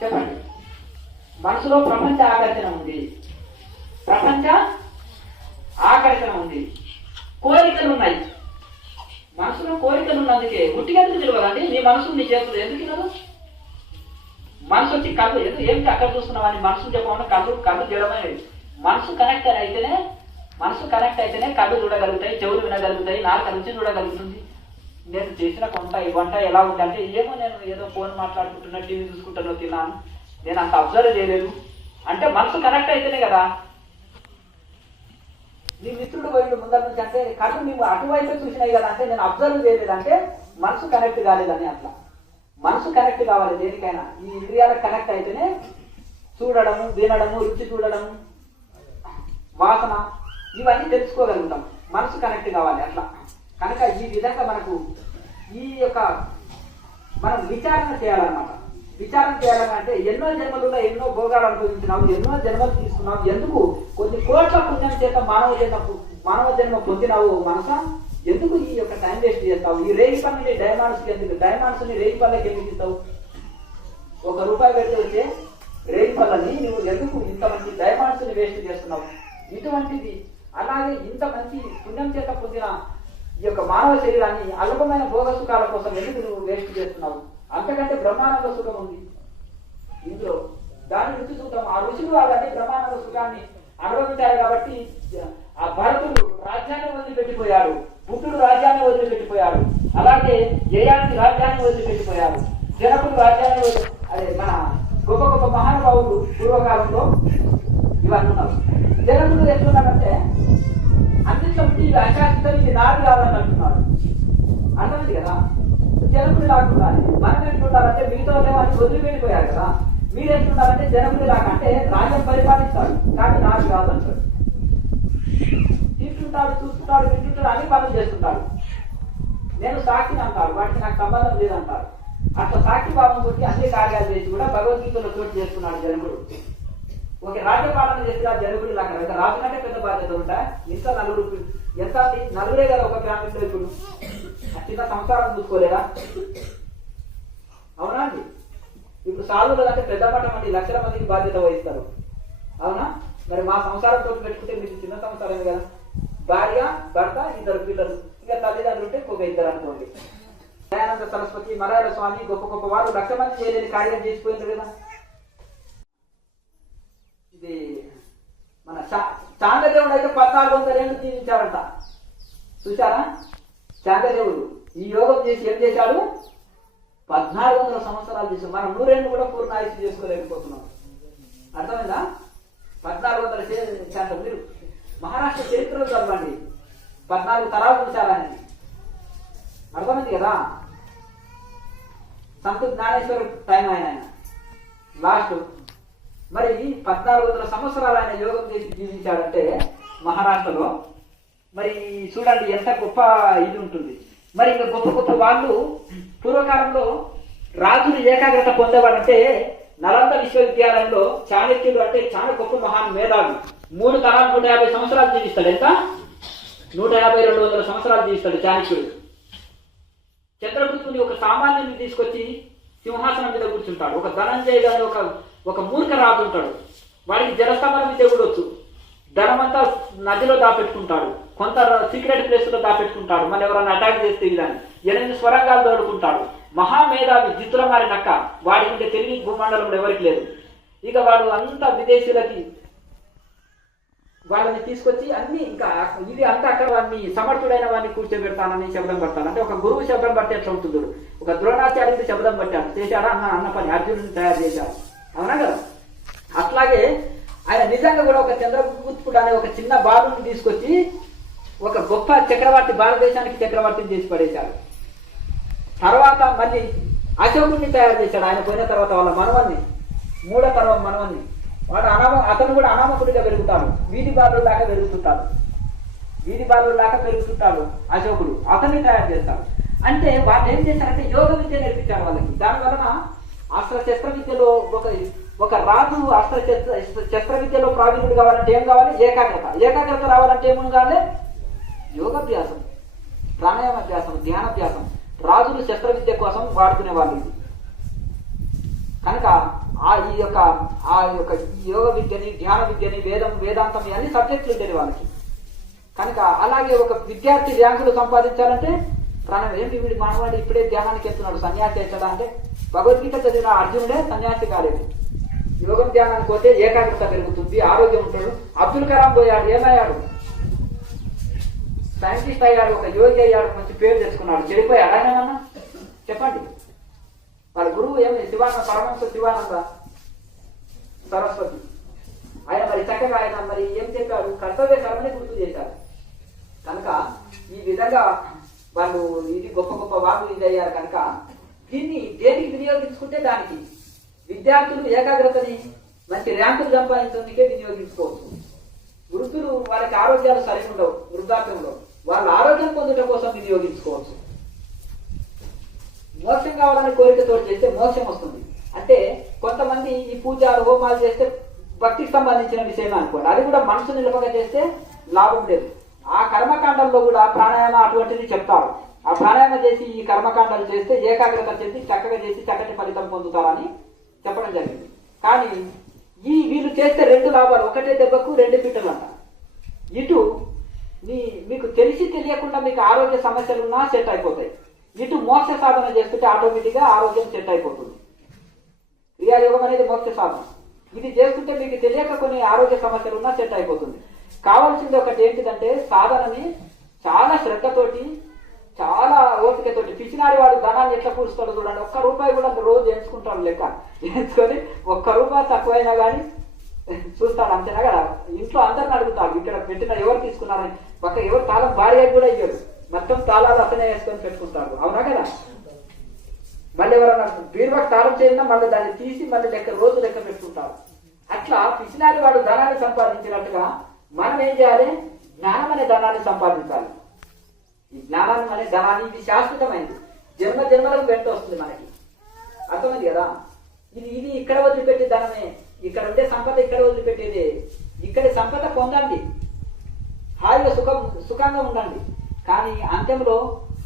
చెప్పండి? మనసులో ప్రపంచ ఆకర్షణ ఉంది, కోరికలు ఉన్నాయి. మనసులో కోరికలు ఉన్నందుకే గుట్టిగా ఎందుకు తెలియదండి? నీ మనసు నీ చేతులు ఎందుకు తినదు? మనసు వచ్చి కళ్ళు ఏమిటి అక్కడ చూస్తున్నావు అని మనసు చెప్పకుండా కళ్ళు చేయడమే. మనసు కనెక్ట్ అయితేనే కళ్ళు చూడగలుగుతాయి, చెవులు వినగలుగుతాయి, నాలుక రుచి చూడగలుగుతుంది. నేను చేసిన వంట ఎలా ఉంది అంటే ఏమో నేను ఏదో ఫోన్ మాట్లాడుకుంటున్నా, టీవీ చూసుకుంటానో తిన్నాను, నేను అంత అబ్జర్వ్ చేయలేదు అంటే మనసు కనెక్ట్ అయితేనే కదా. నీ మిత్రుడు పోయిండు ముందర నుంచి అంటే కళ్ళు మేము అటువైపు చూసినాయి కదా అంటే నేను అబ్జర్వ్ చేయలేదంటే మనసు కనెక్ట్ కాలేదని. అట్లా మనసు కనెక్ట్ కావాలి దేనికైనా. ఈ ఇంద్రియాలకు కనెక్ట్ అయితేనే చూడడము, వినడము, రుచి చూడడము, వాసన ఇవన్నీ తెలుసుకోగలుగుతాం. మనసు కనెక్ట్ కావాలి అట్లా. కనుక ఈ విధంగా మనకు మనం విచారణ చేయాలన్నమాట. విచారణ చేయాలంటే ఎన్నో జన్మలలో ఎన్నో భోగాలు అనుభవించినావు, ఎన్నో జన్మలు తీసుకున్నావు, ఎందుకు కొన్ని కోట్ల పుణ్యం చేత మానవ జన్మ పొందినావు మనసా, ఎందుకు ఈ యొక్క టైం వేస్ట్ చేస్తావు? ఈ రేగి పనులని డైమండ్స్ ని రేగి పళ్ళకి ఎందుకు ఇస్తావు? ₹1 పెడితే వచ్చే రేగి పళ్ళని నువ్వు ఎందుకు ఇంత మంచి డైమండ్స్ ని వేస్ట్ చేస్తున్నావు? ఇటువంటిది. అలాగే ఇంత మంచి పుణ్యం చేత పొందిన ఈ యొక్క మానవ శరీరాన్ని అల్పమైన భోగ సుఖాల కోసం ఎందుకు నువ్వు వేస్ట్ చేస్తున్నావు? అంతకంటే బ్రహ్మానంద సుఖం ఉంది ఇందులో. దాని రుచి చూద్దాం. ఆ రుచులు అలాంటి బ్రహ్మానంద సుఖాన్ని అనుభవించారు కాబట్టి ఆ భరతుడు రాజ్యాన్ని వదిలిపెట్టిపోయాడు, బుద్ధుడు రాజ్యాన్ని వదిలిపెట్టిపోయాడు, అలాగే జయానికి రాజ్యాన్ని వదిలిపెట్టిపోయాడు, జనకుడు రాజ్యాన్ని అదే మన గొప్ప గొప్ప మహానుభావులు పూర్వకాలంలో ఇవన్నీ ఉన్నారు. జనకుడు ఎట్లున్నాడంటే అన్నింటిలో ఇది అశాశ్వతం, ఇది జనములు లాగా అంటే రాజ్యం పరిపాలిస్తాడు కానీ నాకు కాదంటాడు. తింటుంటాడు, చూస్తుంటాడు, వింటుంటాడు, అన్ని పనులు చేస్తుంటాడు. నేను సాక్షిని అంటాడు, వాటికి నాకు సంబంధం లేదంటాడు. అట్లా సాక్షి భావంతో అన్ని కార్యాలు చేసి కూడా భగవద్గీతలో చోటు చేస్తున్నాడు జనకుడు. ఒక రాజ్యపాలన చేసిన జనకుడు లాగా ఇంకా రాజు కంటే పెద్ద బాధ్యత ఉంటా. ఇంత నలుగురు ఎంత నలుగురే కదా ఒక గ్రామంలో. ఇప్పుడు ఆ చిన్న సంసారం చూసుకోలేదా? అవునా అండి? ఇప్పుడు సాధువులు అంటే పెద్ద మఠం అండి, లక్షల మందికి బాధ్యత వహిస్తారు. అవునా? మరి మా సంసారంతో పెట్టుకుంటే మీకు చిన్న సంసారమే కదా. భార్య, భర్త, 2 పిల్లలు, ఇంకా తల్లిదండ్రులు ఉంటే ఒక 2 అనుకోండి. దయానంద సరస్వతి, మలయాళ స్వామి, గొప్ప గొప్ప వారు 1,00,000 మంది చేయలేని కార్యం చేసిపోయింది కదా. ఇది మన చాంద్రదేవుడు అయితే 1400 ఏళ్ళు జీవించారంట. చూసారా? చాంద్రదేవుడు ఈ యోగం చేసి ఏం చేశాడు? 1400 సంవత్సరాలు చేశాడు. మనం 100 ఏళ్ళు కూడా పూర్ణ ఆయుష్ చేసుకోలేకపోతున్నాం. అర్థమైందా? 1400 చేశారు. మీరు మహారాష్ట్ర చరిత్రలో చదవండి, 14 తరాలు చూశారని. అర్థమైంది కదా? సంత జ్ఞానేశ్వర టైం ఆయన లాస్ట్. మరి 1400 సంవత్సరాలు ఆయన యోగం చేసి జీవించాడంటే మహారాష్ట్రలో. మరి చూడండి ఎంత గొప్ప ఇది ఉంటుంది. మరి ఇంకా గొప్ప గొప్ప వాళ్ళు పూర్వకాలంలో రాజులు ఏకాగ్రత పొందేవాడంటే నలంద విశ్వవిద్యాలయంలో చాణక్యులు అంటే చాలా గొప్ప మహాన్ మేధావి 3 తరాలు 150 సంవత్సరాలు జీవిస్తాడు. ఎంత? 150-200 సంవత్సరాలు జీవిస్తాడు చాణక్యుడు. చంద్రగుప్తుని ఒక సామాన్యుని తీసుకొచ్చి సింహాసనం మీద కూర్చుంటాడు. ఒక ధనంజయ గాని ఒక మూర్ఖ రాజు ఉంటాడు. వాడికి జలస్థాపన విద్య కూడా వచ్చు. ధనమంతా నదిలో దాపెట్టుకుంటాడు, కొంత సీక్రెట్ ప్లేస్ లో దాపెట్టుకుంటాడు. మళ్ళీ ఎవరైనా అటాక్ చేస్తే ఇదని 8 స్వరంగాలు దోడుకుంటాడు. మహామేధావి, జిత్తుల మారి నక్క. వాడి ఉంటే తెలివి భూమండలంలో ఎవరికి లేదు. ఇక వాడు అంతా విదేశీలకి వాళ్ళని తీసుకొచ్చి అన్ని ఇంకా ఇది అంతా అక్కడ వాడిని సమర్థుడైన వాడిని కూర్చోబెడతానని శబ్దం పడతాను. అంటే ఒక గురువు శబ్దం పట్టి ఎట్లా ఉంటుంది? ఒక ద్రోణాచార్యుడు శబ్దం పట్టాడు, చేశాడా అన్న పని అర్జునుడిని తయారు చేశాడు. అవునా కదా? అట్లాగే ఆయన నిజంగా కూడా ఒక చంద్రగుప్తుడు అనే ఒక చిన్న బాలుని తీసుకొచ్చి ఒక గొప్ప చక్రవర్తి, భారతదేశానికి చక్రవర్తిని చేసి పడేశాడు. తర్వాత మళ్ళీ అశోకుడిని తయారు చేశాడు. ఆయన పోయిన తర్వాత వాళ్ళ మనవన్ని, 3వ తరం మనవన్ని. వాడు అతను కూడా అనామకుడిగా పెరుగుతాడు, వీధి బాలుడు దాకా పెరుగుతుంటాడు అశోకుడు. అతన్ని తయారు చేస్తాడు. అంటే వాళ్ళు ఏం చేశారంటే యోగ విద్య నేర్పించారు వాళ్ళకి. దానివలన అస్త్ర శస్త్ర విద్యలో ఒక రాజు శస్త్ర విద్యలో ప్రావీణ్యుడు కావాలంటే ఏం కావాలి? ఏకాగ్రత రావాలంటే ఏముంది కావాలి? యోగాభ్యాసం, ప్రాణాయామాభ్యాసం, ధ్యానాభ్యాసం. రాజులు శస్త్ర విద్య కోసం వాడుకునే వాళ్ళు. కనుక ఈ యొక్క యోగ విద్యని, ధ్యాన విద్యని, వేదాంతం అన్ని సబ్జెక్టులు ఉండేవి వాళ్ళకి. కనుక అలాగే ఒక విద్యార్థి ర్యాంకులు సంపాదించాలంటే ప్రాణం ఏంటి? వీడి మానవాడు ఇప్పుడే ధ్యానానికి వెళ్తున్నాడు, సన్యాసి అవుతాడా అంటే భగవద్గీత చదివిన అర్జునుడే సన్యాసి కాలేదు. యోగం ధ్యానానికి పోతే ఏకాగ్రత పెరుగుతుంది, ఆరోగ్యం ఉంటాడు. అబ్దుల్ కలాం పోయాడు, ఏమయ్యాడు? సైంటిస్ట్ అయ్యాడు, ఒక యోగి అయ్యాడు, మంచి పేరు తెచ్చుకున్నాడు. చెడిపోయాడు ఆయన? చెప్పండి. వాళ్ళ గురువు ఏమి? పరమహంస శివానంద సరస్వతి. ఆయన మరి చక్కగా ఆయన మరి ఏం చెప్పారు? కర్తవ్య కర్మని గుర్తు చేశారు. కనుక ఈ విధంగా వాళ్ళు ఇది గొప్ప గొప్ప వాళ్ళు ఇది అయ్యారు. కనుక దీన్ని దేనికి వినియోగించుకుంటే దానికి విద్యార్థులు ఏకాగ్రతని మంచి ర్యాంకులు సంపాదించడానికే వినియోగించుకోవచ్చు. వృద్ధులు వాళ్ళకి ఆరోగ్యాలు సరిగా ఉండవు, వృద్ధాప్యంలో వాళ్ళ ఆరోగ్యం పొందుట కోసం వినియోగించుకోవచ్చు. మోక్షం కావాలని కోరికతో చేస్తే మోక్షం వస్తుంది. అంటే కొంతమంది ఈ పూజలు హోమాలు చేస్తే భక్తికి సంబంధించిన విషయం అనుకోండి, అది కూడా మనసు నిలపగా చేస్తే లాభం లేదు. ఆ కర్మకాండంలో కూడా ప్రాణాయామ అటువంటిది చెప్తారు. ఆ ప్రాణాయామ చేసి ఈ కర్మకాండాలు చేస్తే ఏకాగ్రత చేసి చక్కగా చేసి చక్కటి ఫలితం పొందుతారని చెప్పడం జరిగింది. కానీ వీళ్ళు చేస్తే 2 లాభాలు, ఒకటే దెబ్బకు 2 పిట్టలు అంట. ఇటు మీకు తెలిసి తెలియకుండా మీకు ఆరోగ్య సమస్యలు ఉన్నా సెట్ అయిపోతాయి. ఇటు మోక్ష సాధన చేస్తుంటే ఆటోమేటిక్గా ఆరోగ్యం సెట్ అయిపోతుంది. క్రియాయోగం అనేది మోక్ష సాధన. ఇది చేస్తుంటే మీకు తెలియక కొన్ని ఆరోగ్య సమస్యలు ఉన్నా సెట్ అయిపోతుంది. కావాల్సింది ఒకటి ఏంటిదంటే సాధనని చాలా శ్రద్ధతోటి, చాలా ఓపికతోటి. పిచ్చినాడి వాడు ధనాన్ని ఎట్లా కూర్చుతాడు చూడండి. ₹1 కూడా రోజు ఎంచుకుంటాడు, లెక్క ఎంచుకొని ₹1 తక్కువైనా కానీ చూస్తాడు, అంతేనా కదా. ఇంట్లో అందరిని అడుగుతాడు, ఇక్కడ పెట్టిన ఎవరు తీసుకున్నారని. పక్క ఎవరు తాళం భార్య కూడా ఇయ్యడు, మొత్తం తాళాలు అతనే వేసుకొని పెట్టుకుంటాడు. అవునా కదా? మళ్ళీ ఎవరైనా బీరువాకు తాళం చేసినా మళ్ళీ దాన్ని తీసి మళ్ళీ రోజు లెక్క పెట్టుకుంటారు. అట్లా పిసినారి వాడు ధనాన్ని సంపాదించినట్టుగా మనం ఏం చేయాలి? జ్ఞానం అనే ధనాన్ని సంపాదించాలి. ఈ జ్ఞానాన్ని అనే ధనాన్ని ఇది శాశ్వతమైనది, జన్మ జన్మలకు వెంట వస్తుంది మనకి. అర్థమైంది కదా? ఇది ఇక్కడ వదిలిపెట్టే ధనమే, ఇక్కడ ఉండే సంపద ఇక్కడ వదిలిపెట్టేదే. ఇక్కడ సంపద పొందండి, హాయిగా సుఖంగా ఉండండి. కానీ అంత్యంలో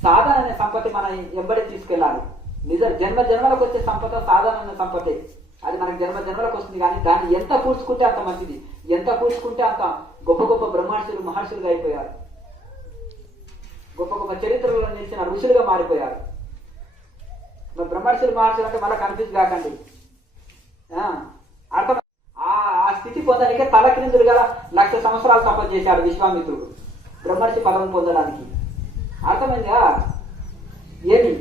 సాధన అనే సంపత్తి మన ఎంబడి తీసుకెళ్ళాలి. జన్మ జన్మలకు వచ్చే సంపద సాధన అనే సంపత్తే. అది మనకు జన్మ జన్మలకు వస్తుంది. కానీ దాన్ని ఎంత కూర్చుకుంటే అంత మంచిది, ఎంత కూర్చుకుంటే అంత గొప్ప గొప్ప బ్రహ్మర్షులు మహర్షులుగా అయిపోయారు, గొప్ప గొప్ప చరిత్రలో నిలిచిన ఋషులుగా మారిపోయారు. మరి బ్రహ్మర్షులు మహర్షులు అంటే మళ్ళీ కన్ఫ్యూజ్ కాకండి. అర్థం ఆ స్థితి పొందడానికే తలక్రిందులుగా 1,00,000 సంవత్సరాలు తపస్సు చేశాడు విశ్వామిత్రుడు బ్రహ్మర్షి పదం పొందడానికి. అర్థమైందా? ఏమి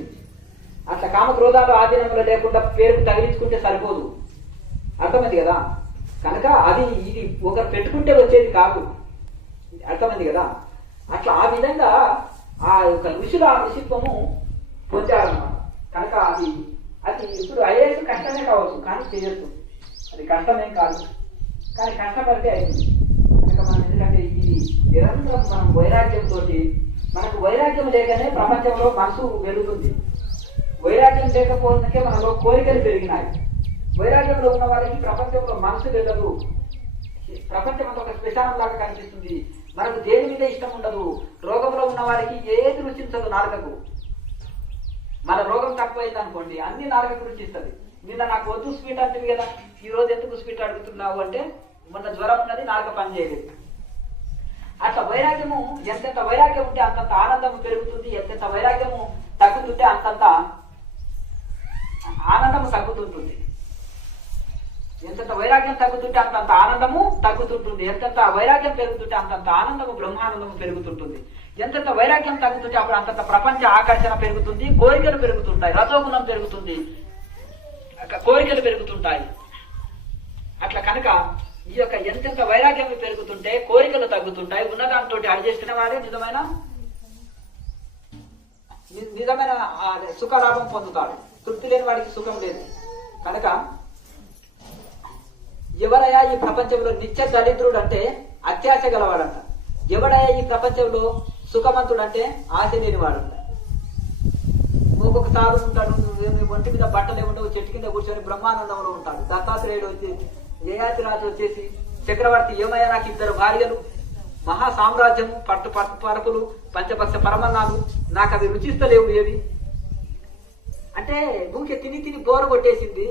అట్లా కామక్రోధాలు ఆధీనంలో లేకుండా పేరుకు తగిలించుకుంటే సరిపోదు. అర్థమైంది కదా? కనుక ఇది ఒకరు పెట్టుకుంటే వచ్చేది కాదు. అర్థమైంది కదా? అట్లా ఆ విధంగా ఆ యొక్క ఋషుల ఋషిత్వము పొందారన్నమాట. కనుక అది ఇప్పుడు ఐఏఎస్ కష్టమే కావచ్చు, కానీ చేయొచ్చు. అది కష్టమేం కాదు, కానీ కష్టపడితే అయింది. కనుక మనం ఎందుకంటే ఇది నిరంతరం మనం వైరాగ్యంతో, మనకు వైరాగ్యం లేకనే ప్రపంచంలో మనసు వెలుగుతుంది. వైరాగ్యం లేకపోతే మనలో కోరికలు పెరిగినాయి. వైరాగ్యంలో ఉన్న వాళ్ళకి ప్రపంచంలో మనసు వెళ్ళదు. ప్రపంచం అంతా ఒక శ్మశానం లాగా కనిపిస్తుంది. మనకు దేని మీద ఇష్టం ఉండదు. రోగంలో ఉన్న వారికి ఏది రుచించదు నాలుకకు. మన రోగం తక్కువైంది అనుకోండి, అన్ని నాలుకకు రుచిస్తుంది. నిన్న నాకు వద్దు స్వీట్ అంటుంది కదా, ఈ రోజు ఎందుకు స్వీట్ అడుగుతున్నావు అంటే మొన్న జ్వరం ఉన్నది, నాలుక పని చేయలేదు. అట్లా వైరాగ్యము, ఎంతెంత వైరాగ్యం ఉంటే అంతంత ఆనందము పెరుగుతుంది. ఎంతెంత వైరాగ్యము తగ్గుతుంటే అంతంత ఆనందము తగ్గుతుంటుంది. ఎంతెంత వైరాగ్యం తగ్గుతుంటే అంతంత ఆనందము తగ్గుతుంటుంది. ఎంతెంత వైరాగ్యం పెరుగుతుంటే అంతంత ఆనందము బ్రహ్మానందము పెరుగుతుంటుంది. ఎంతెంత వైరాగ్యం తగ్గుతుంటే అప్పుడు అంతంత ప్రపంచ ఆకర్షణ పెరుగుతుంది, కోరికలు పెరుగుతుంటాయి, రజోగుణం పెరుగుతుంది, కోరికలు పెరుగుతుంటాయి. అట్లా కనుక ఈ యొక్క ఎంతెంత వైరాగ్యం పెరుగుతుంటే కోరికలు తగ్గుతుంటాయి. ఉన్నదాంతో అడ్జస్ట్ వాడే నిజమైన సుఖలాభం పొందుతాడు. తృప్తి లేని వాడికి సుఖం లేదు. కనుక ఎవరయ్యా ఈ ప్రపంచంలో నిత్య దరిద్రుడు అంటే అత్యాశ గలవాడంట. ఎవడయ్యా ఈ ప్రపంచంలో సుఖవంతుడు అంటే ఆశ లేనివాడంట. ఒక్కొక్క సాధు ఉంటాడు, ఒంటి మీద బట్టలే ఉండవు, చెట్టు కింద కూర్చొని బ్రహ్మానందంలో ఉంటాడు. దత్తాత్రేయుడు వచ్చేసి, యయాతిరాజు వచ్చేసి, చక్రవర్తి ఏమయ్యా నాకు 2 భార్యలు, మహా సామ్రాజ్యము, పట్టు పరకులు, పంచపక్ష పరమన్నాలు, నాకు అవి రుచిస్తలేవు ఏవి అంటే, ఊరికే తిని బోరు కొట్టేసింది,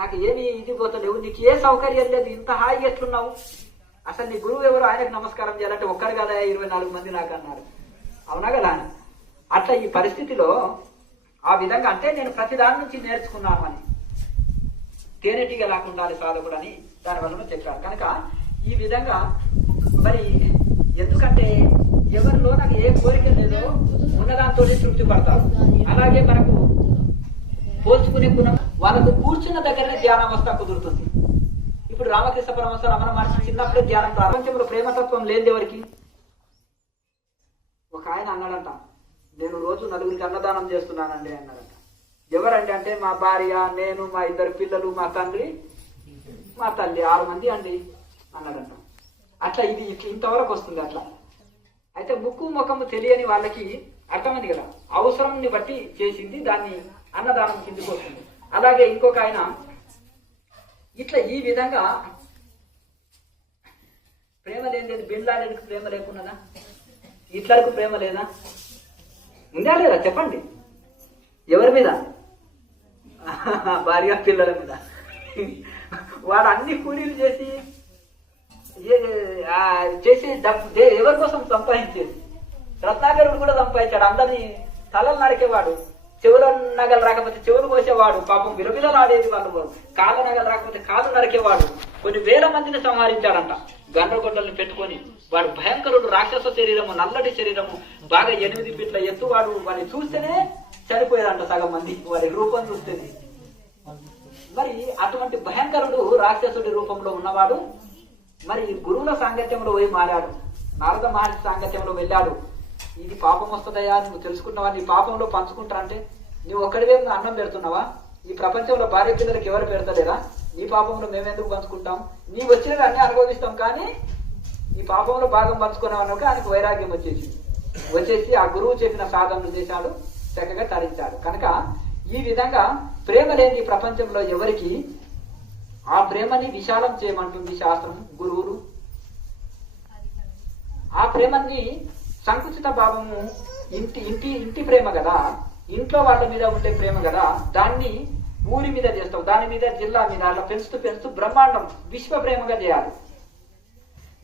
నాకు ఏమి ఇది పోతలేవు, నీకు ఏ సౌకర్యం లేదు, ఇంత హాయి ఎట్లున్నావు, అసలు నీ గురువు ఎవరు, ఆయనకు నమస్కారం చేయాలంటే ఒక్కరు కదా 24 మంది నాకు అన్నారు. అవునా కదా? అట్లా ఈ పరిస్థితిలో ఆ విధంగా అంటే నేను ప్రతి దాని నుంచి నేర్చుకున్నాను అని, తేనెటీగా లేకుండా సాధకుడు అని దానివల్ల చెప్పారు. కనుక ఈ విధంగా మరి ఎందుకంటే ఎవరిలో నాకు ఏ కోరిక లేదో ఉన్నదాంతో తృప్తి పడతారు. అలాగే మనకు పోల్చుకునే గుణం వాళ్ళకు కూర్చున్న దగ్గరనే ధ్యానావస్థ కుదురుతుంది. ఇప్పుడు రామకృష్ణ పరమహంస రమణ మహర్షి చిన్నప్పుడే ధ్యానం. ప్రపంచంలో ప్రేమతత్వం లేని ఎవరికి? ఒక ఆయన అన్నాడంట, నేను రోజు 4గురికి అన్నదానం చేస్తున్నానండి అన్నాడంట. ఎవరండి అంటే మా భార్య, నేను, మా 2 పిల్లలు, మా తండ్రి, మా తల్లి, 6 మంది అండి అన్నాడంట. అట్లా ఇది ఇంతవరకు వస్తుంది. అట్లా అయితే ముక్కు ముఖము తెలియని వాళ్ళకి అర్థమైంది కదా, అవసరంని బట్టి చేసింది దాన్ని అన్నదానం కిందకి వస్తుంది. అలాగే ఇంకొక ఆయన ఇట్లా ఈ విధంగా ప్రేమ లేని బిన్లాడెన్కి ప్రేమ లేకున్నదా? హిట్లర్కు ప్రేమ లేదా? ఉందా లేదా చెప్పండి? ఎవరి మీద? భార్య పిల్లల మీద. వాడు అన్ని కూలీలు చేసి ఎవరి కోసం సంపాదించేది? రత్నాకరుడు కూడా సంపాదించాడు. అందరినీ తలలు నరికేవాడు, చెవుల నగలు రాకపోతే చెవులు కోసేవాడు, పాపం విలవిలలాడేది వాళ్ళు, కాళ్ళ నగలు రాకపోతే కాళ్ళు నరికేవాడు. కొన్ని వేల మందిని సంహరించాడంట గండ్రగొడ్డల్ని పెట్టుకొని. వాడు భయంకరుడు, రాక్షస శరీరము, నల్లటి శరీరము, బాగా 8 ఫీట్ల ఎత్తు. వాడిని చూస్తేనే చనిపోయాడంట సగం మంది వాడి రూపం చూస్తేనే. మరి అటువంటి భయంకరుడు రాక్షసుడి రూపంలో ఉన్నవాడు మరి గురువుల సాంగత్యంలో పోయి మారాడు, నారద మహర్షి సాంగత్యంలో వెళ్ళాడు. ఇది పాపం వస్తుందయ్యా, నువ్వు తెలుసుకున్నవా, నీ పాపంలో పంచుకుంటా అంటే నువ్వు ఒక్కడివే అన్నం పెడుతున్నావా? ఈ ప్రపంచంలో భార్య పిల్లలకి ఎవరు పెడతలేరా? నీ పాపంలో మేమెందుకు పంచుకుంటాం? నీ వచ్చినవి అన్నీ అనుభవిస్తాం, కానీ ఈ పాపంలో భాగం పంచుకున్నాం అన్నప్పుడు ఆయనకు వైరాగ్యం వచ్చేసి ఆ గురువు చెప్పిన సాధనలు చేశాడు, చక్కగా తరించాడు. కనుక ఈ విధంగా ప్రేమ లేని ఈ ప్రపంచంలో ఎవరికి ఆ ప్రేమని విశాలం చేయమంటుంది శాస్త్రం, గురువులు. ఆ ప్రేమని సంకుచిత భావము ఇంటి ఇంటి ఇంటి ప్రేమ కదా, ఇంట్లో వాళ్ళ మీద ఉండే ప్రేమ కదా, దాన్ని ఊరి మీద చేస్తావు, దాని మీద జిల్లా మీద అట్లా పెంచుతూ బ్రహ్మాండం విశ్వ ప్రేమగా చేయాలి.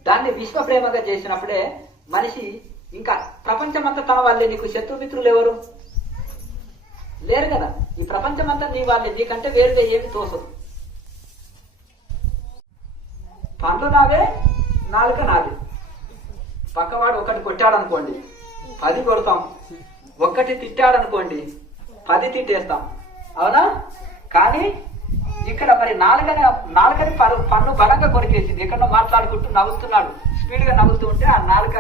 దాన్ని విశ్వ ప్రేమగా చేసినప్పుడే మనిషి ఇంకా ప్రపంచం అంతా తన వాళ్ళే. నీకు శత్రుమిత్రులు ఎవరు లేరు కదా, ఈ ప్రపంచం అంతా నీ వాళ్ళే, నీకంటే వేరుగా ఏమి తోసదు. పండ్లు నావే, నాలుక నాది. పక్కవాడు ఒకటి కొట్టాడనుకోండి 10 కొడతాం, ఒక్కటి తిట్టాడనుకోండి 10 తిట్టేస్తాం, అవునా? కానీ ఇక్కడ మరి నాలుకని పన్ను బలంగా కొరికేసింది. ఎక్కడో మాట్లాడుకుంటూ నవ్వుతున్నాడు, స్పీడ్ గా నవ్వుతూ ఉంటే ఆ నాలుక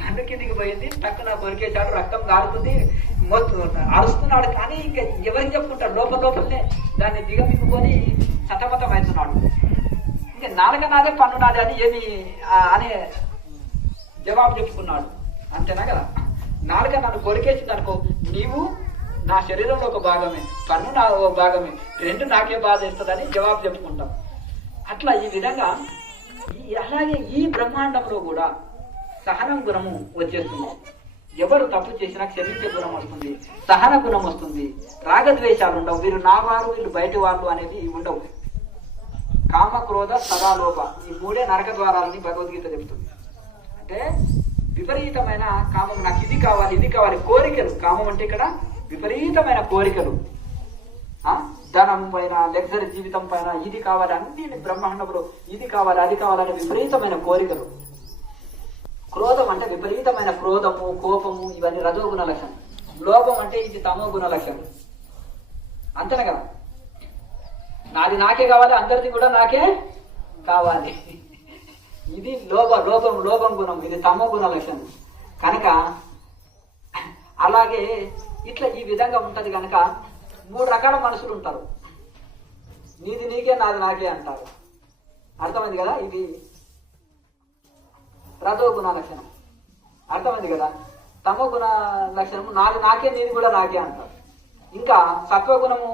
పన్ను కిందికి పోయింది, టక్కున కొరికేశాడు, రక్తం కారుతుంది, అరుస్తున్నాడు. కానీ ఇంకా ఎవరికి చెప్పుకుంటాడు? లోపలనే దాన్ని దిగమిక్కుకొని సతమతం అవుతున్నాడు. ఇంకా నాలుక నాదే పన్ను నాదే అని ఏమి అనే జవాబు చెప్పుకున్నాడు. అంతేనా కదా? నాలుక నన్ను కొరికేసింది అనుకో, నీవు నా శరీరంలో ఒక భాగమే, పన్ను నా ఒక భాగమే, 2 నాకే బాధ ఇస్తుందని జవాబు చెప్పుకుంటాం. అట్లా ఈ విధంగా అలాగే ఈ బ్రహ్మాండంలో కూడా సహనం గుణము వచ్చేస్తుంది. ఎవరు తప్పు చేసినా క్షమించే గుణం వస్తుంది, సహన గుణం వస్తుంది, రాగద్వేషాలు ఉండవు. వీరు నా వారు, వీళ్ళు బయటి వాళ్ళు అనేది ఉండవు. కామ క్రోధ సదాలోభ, ఈ 3 నరక ద్వారాలని భగవద్గీత చెబుతుంది. అంటే విపరీతమైన కామం, నాకు ఇది కావాలి ఇది కావాలి, కోరికలు. కామం అంటే ఇక్కడ విపరీతమైన కోరికలు, ధనం పైన, లగ్జరీ జీవితం పైన, ఇది కావాలి, అన్ని బ్రహ్మాండంలో ఇది కావాలి అది కావాలనే విపరీతమైన కోరికలు. క్రోధం అంటే విపరీతమైన క్రోధము, కోపము, ఇవన్నీ రజోగుణ లక్షణం. లోభం అంటే ఇది తమో గుణ లక్షణం. అంతేనా కదా? నాది నాకే కావాలి, అందరిది కూడా నాకే కావాలి, ఇది లోభం గుణం, ఇది తమో గుణ లక్షణం. కనుక అలాగే ఇట్లా ఈ విధంగా ఉంటది. కనుక 3 రకాల మనుషులు ఉంటారు. నీది నీకే, నాది నాకే అంటారు. అర్థమైంది కదా? ఇది రజో గుణ లక్షణం. అర్థమైంది కదా? తమో గుణ లక్షణము నాది నాకే, నీది కూడా నాకే అంటారు. ఇంకా సత్వగుణము